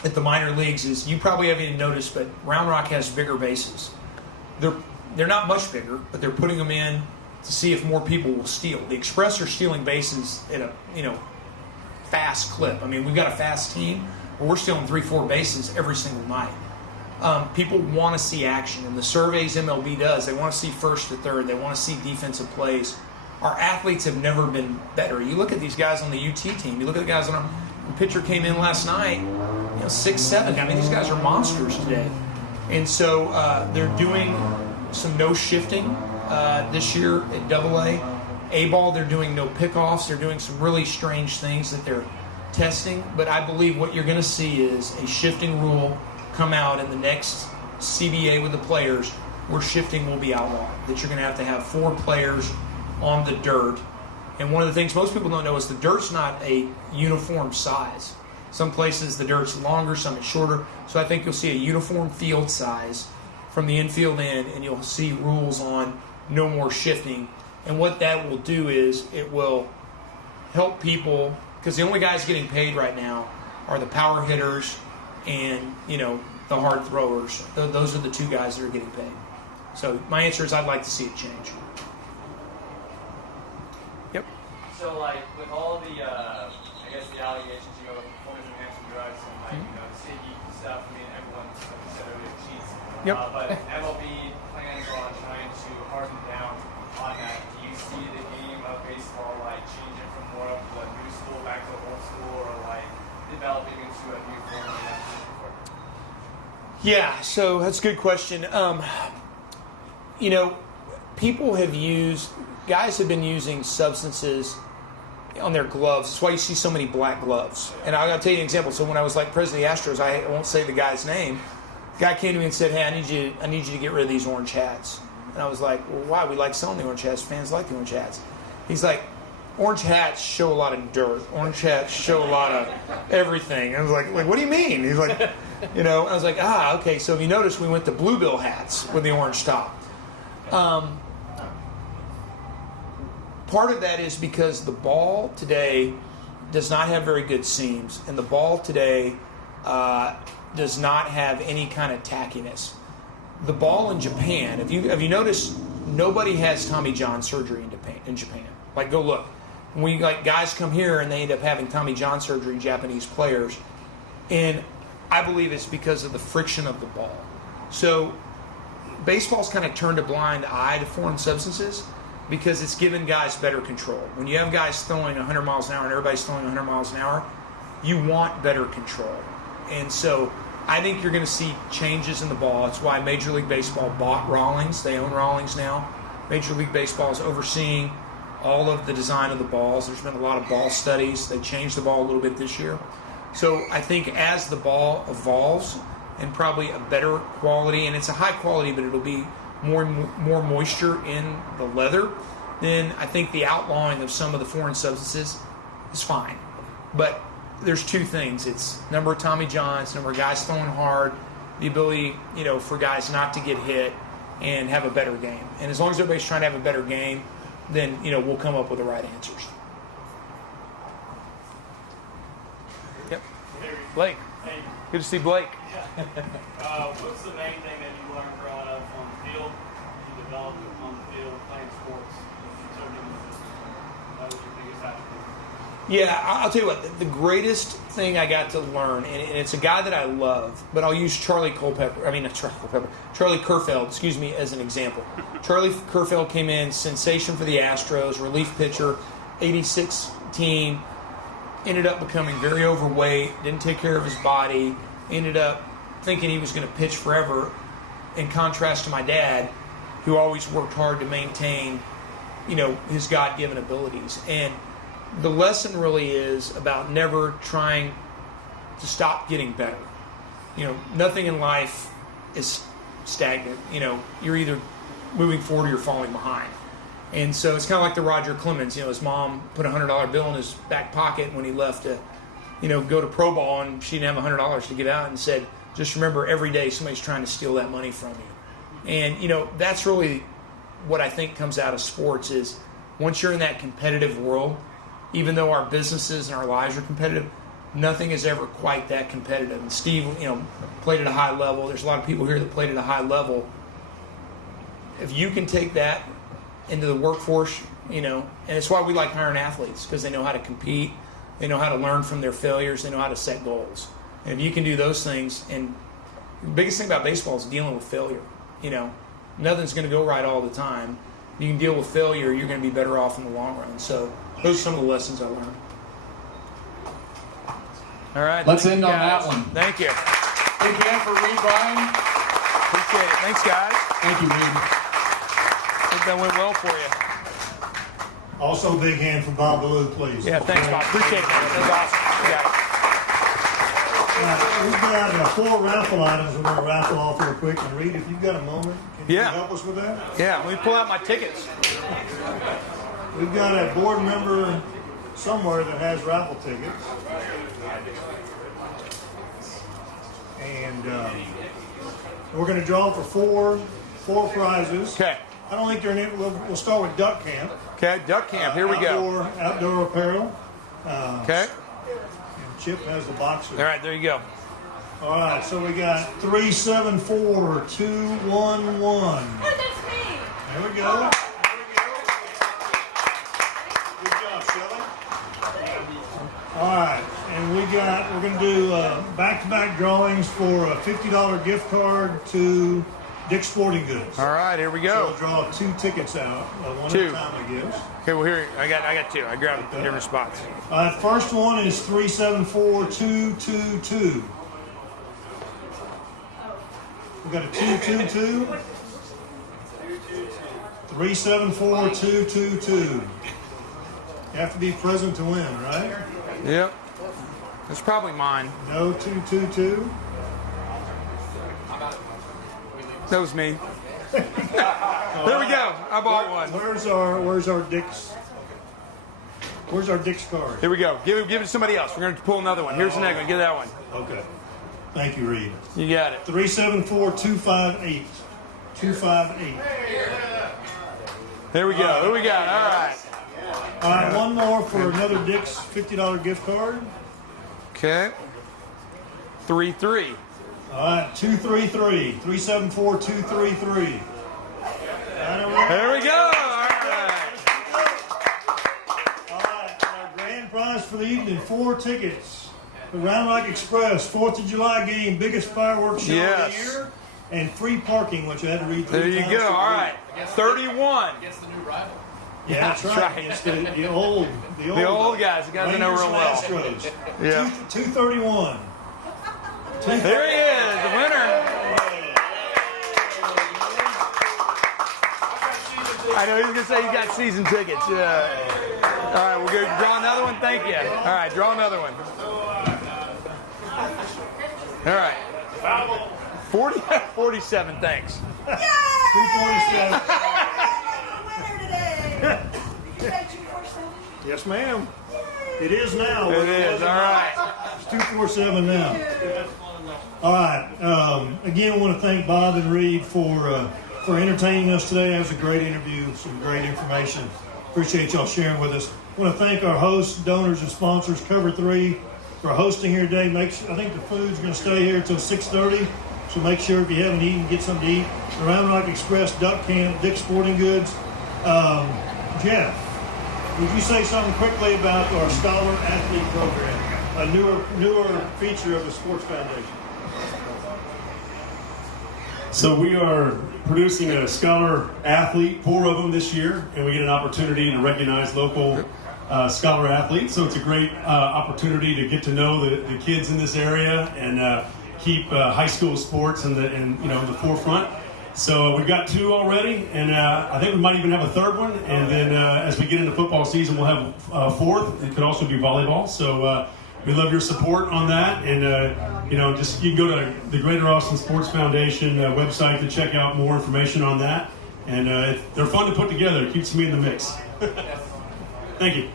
at the minor leagues is, you probably haven't even noticed, but Round Rock has bigger bases. They're not much bigger, but they're putting them in to see if more people will steal. The Express are stealing bases at a fast clip. I mean, we've got a fast team, but we're stealing 3-4 bases every single night. People want to see action, and the surveys MLB does, they want to see first to third, they want to see defensive plays. Our athletes have never been better. You look at these guys on the UT team, you look at the guys on the pitcher came in last night, 6'7". I mean, these guys are monsters today. And so they're doing some no shifting this year at AA. A-ball, they're doing no pickoffs. They're doing some really strange things that they're testing. But I believe what you're going to see is a shifting rule come out in the next CBA with the players, where shifting will be outlawed. That you're going to have 4 players on the dirt. And one of the things most people don't know is the dirt's not a uniform size. Some places the dirt's longer, some it's shorter. So I think you'll see a uniform field size from the infield in, and you'll see rules on no more shifting. And what that will do is it will help people, because the only guys getting paid right now are the power hitters and, the hard throwers. Those are the 2 guys that are getting paid. So my answer is I'd like to see it change. Yep. So, with all the, the allegations, with performance-enhancing drugs and, the sticky stuff, I mean, everyone, like you said earlier, cheats. Yep. But MLB plans on trying to harden down on that. Do you see the game of baseball, changing from going up to a new school, back to old school, or like developing into a new form? Yeah, so that's a good question. You know, guys have been using substances on their gloves. That's why you see so many black gloves. And I'll tell you an example. So when I was like president of the Astros, I won't say the guy's name. The guy came to me and said, "Hey, I need you to get rid of these orange hats." And I was like, "Well, why? We like selling the orange hats. Fans like the orange hats." He's like, "Orange hats show a lot of dirt. Orange hats show a lot of everything." And I was like, "What do you mean?" He's like, you know, I was like, okay. So if you notice, we went to bluebill hats with the orange top. Part of that is because the ball today does not have very good seams, and the ball today does not have any kind of tackiness. The ball in Japan, have you noticed, nobody has Tommy John surgery in Japan. Like, go look. Guys come here and they end up having Tommy John surgery, Japanese players, and I believe it's because of the friction of the ball. So baseball's kind of turned a blind eye to foreign substances because it's given guys better control. When you have guys throwing 100 miles an hour and everybody's throwing 100 miles an hour, you want better control. And so I think you're going to see changes in the ball. That's why Major League Baseball bought Rawlings. They own Rawlings now. Major League Baseball is overseeing all of the design of the balls. There's been a lot of ball studies. They changed the ball a little bit this year. So I think as the ball evolves and probably a better quality, and it's a high quality, but it'll be more moisture in the leather, then I think the outlawing of some of the foreign substances is fine. But there's two things. It's number of Tommy Johns, number of guys throwing hard, the ability, for guys not to get hit and have a better game. And as long as everybody's trying to have a better game, then, we'll come up with the right answers. Yep. Blake. Hey. Good to see Blake. What's the main thing that you learned growing up on the field, you developed on the field, playing sports, that you took into this? That was your biggest attribute? Yeah, I'll tell you what, the greatest thing I got to learn, and it's a guy that I love, but I'll use Charlie Kerfeld, as an example. Charlie Kerfeld came in, sensation for the Astros, relief pitcher, 86 team, ended up becoming very overweight, didn't take care of his body, ended up thinking he was going to pitch forever, in contrast to my dad, who always worked hard to maintain, his God-given abilities. And the lesson really is about never trying to stop getting better. Nothing in life is stagnant. You're either moving forward or you're falling behind. And so it's kind of like the Roger Clemens. His mom put a $100 bill in his back pocket when he left to, go to pro ball, and she didn't have $100 to get out, and said, just remember, every day somebody's trying to steal that money from you. And, that's really what I think comes out of sports is once you're in that competitive world, even though our businesses and our lives are competitive, nothing is ever quite that competitive. And Steve, played at a high level. There's a lot of people here that played at a high level. If you can take that into the workforce, and it's why we like hiring athletes, because they know how to compete, they know how to learn from their failures, they know how to set goals. And if you can do those things, and the biggest thing about baseball is dealing with failure. Nothing's going to go right all the time. You can deal with failure, you're going to be better off in the long run. So those are some of the lessons I learned. All right. Let's end on that one. Thank you. Big hand for Reid Ryan. Appreciate it. Thanks, guys. Thank you, Reid. I think that went well for you. Also, big hand for Bob Ballou, please. Yeah, thanks, Bob. Appreciate it, man. That was awesome. We've got 4 raffle items we're going to raffle off real quick. And Reid, if you've got a moment, can you help us with that? Yeah, let me pull out my tickets. We've got a board member somewhere that has raffle tickets. And we're going to draw for four prizes. Okay. I don't think they're in. We'll start with Duck Camp. Okay, Duck Camp. Here we go. Outdoor apparel. Okay. And Chip has the boxer. All right, there you go. All right, so we got 374-211. Oh, that's me. There we go. Good job, Shelly. All right, and we're going to do back-to-back drawings for a $50 gift card to Dick's Sporting Goods. All right, here we So go. we'll draw 2 tickets out, one Two. at a time, I guess. Okay, well here I got 2. I grabbed different spots. First one is 374222. We got a 222. 374222. You have to be present to win, right? Yep. That's probably mine. No 222. That was me. There we go. I bought one. Where's our Dick's card? Here we go. Give it to somebody else. We're going to pull another one. Here's the next one. Get that one. Okay. Thank you, Reid. You got it. 374258. 258. There we go. Who we got? All right. All right, one more for another Dick's $50 gift card. Okay. 3-3. All right, 233. 374233. There we go. All right. All right, our grand prize for the evening, 4 tickets. The Round Rock Express, 4th of July game, biggest fireworks show of the year, and free parking, which I had to read 3 There you times. go. All right. 31. Against the new rival. Yeah, that's That's right. right. It's the old guys. The guys I know real well. Astros. Yeah. 231. There he is, the winner. I know he was going to say he's got season tickets. Yeah. All right, we're going to draw another one. Thank you. All right, draw another one. All right. 47, thanks. 247. Yes, ma'am. It is now. It is, all right. It's 247 now. All right. Again, I want to thank Bob and Reid for entertaining us today. That was a great interview, some great information. Appreciate y'all sharing with us. I want to thank our hosts, donors, and sponsors, Cover 3, for hosting here today. I think the food's going to stay here until 6:30, so make sure if you haven't eaten, get something to eat. The Round Rock Express, Duck Camp, Dick's Sporting Goods. Jeff, would you say something quickly about our Scholar Athlete Program, a newer feature of the Sports Foundation? So we are producing a Scholar Athlete, 4 of them this year, and we get an opportunity to recognize local Scholar Athletes. So it's a great opportunity to get to know the kids in this area and keep high school sports in the forefront. So we've got 2 already, and I think we might even have a 3rd one. And then as we get into football season, we'll have a 4th. It could also be volleyball. So we love your support on that. And you can go to the Greater Austin Sports Foundation website to check out more information on that. And they're fun to put together. It keeps me in the mix. Thank you.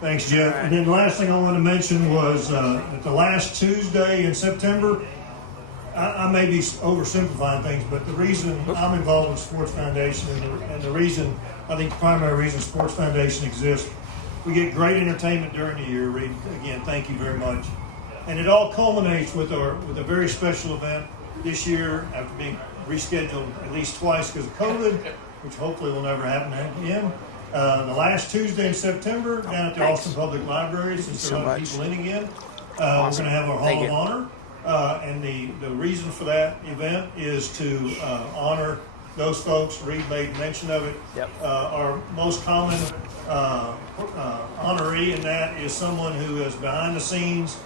Thanks, Jeff. And then the last thing I want to mention was that the last Tuesday in September, I may be oversimplifying things, but the reason I'm involved with Sports Foundation and the reason, I think the primary reason Sports Foundation exists, we get great entertainment during the year. Reid, again, thank you very much. And it all culminates with a very special event this year after being rescheduled at least twice because of COVID, which hopefully will never happen again. The last Tuesday in September down at the Austin Public Library, since there are a lot of people in again, we're going to have our Hall of Honor. And the reason for that event is to honor those folks. Reid made mention of it. Yep. Our most common honoree in that is someone who is behind the scenes,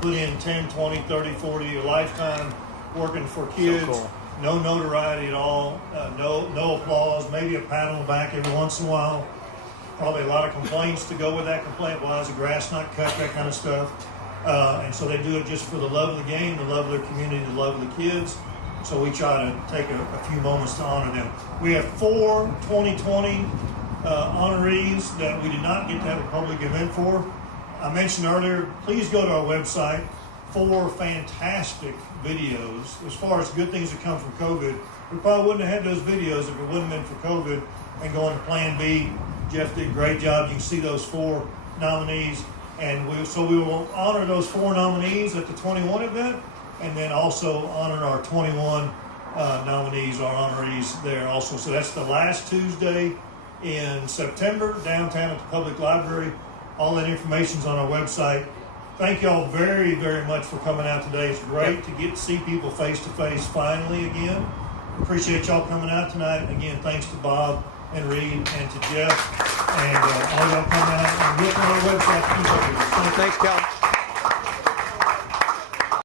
put in 10, 20, 30, 40, a lifetime working for kids. So cool. No notoriety at all, no applause, maybe a pat on the back every once in a while. Probably a lot of complaints to go with that complaint. Why is the grass not cut? That kind of stuff. And so they do it just for the love of the game, the love of their community, the love of the kids. So we try to take a few moments to honor them. We have 4 2020 honorees that we did not get to have a public event for. I mentioned earlier, please go to our website. 4 fantastic videos. As far as good things that come from COVID, we probably wouldn't have had those videos if it wouldn't have been for COVID and going to Plan B. Jeff did a great job. You can see those 4 nominees. And we will honor those 4 nominees at the 21 event, and then also honor our 21 nominees, our honorees there also. So that's the last Tuesday in September, downtown at the Public Library. All that information's on our website. Thank y'all very, very much for coming out today. It's great to get to see people face to face finally again. Appreciate y'all coming out tonight. Again, thanks to Bob and Reid and to Jeff and all y'all coming out and look on our website. Keep up with us. Thank you. Thanks, Cal.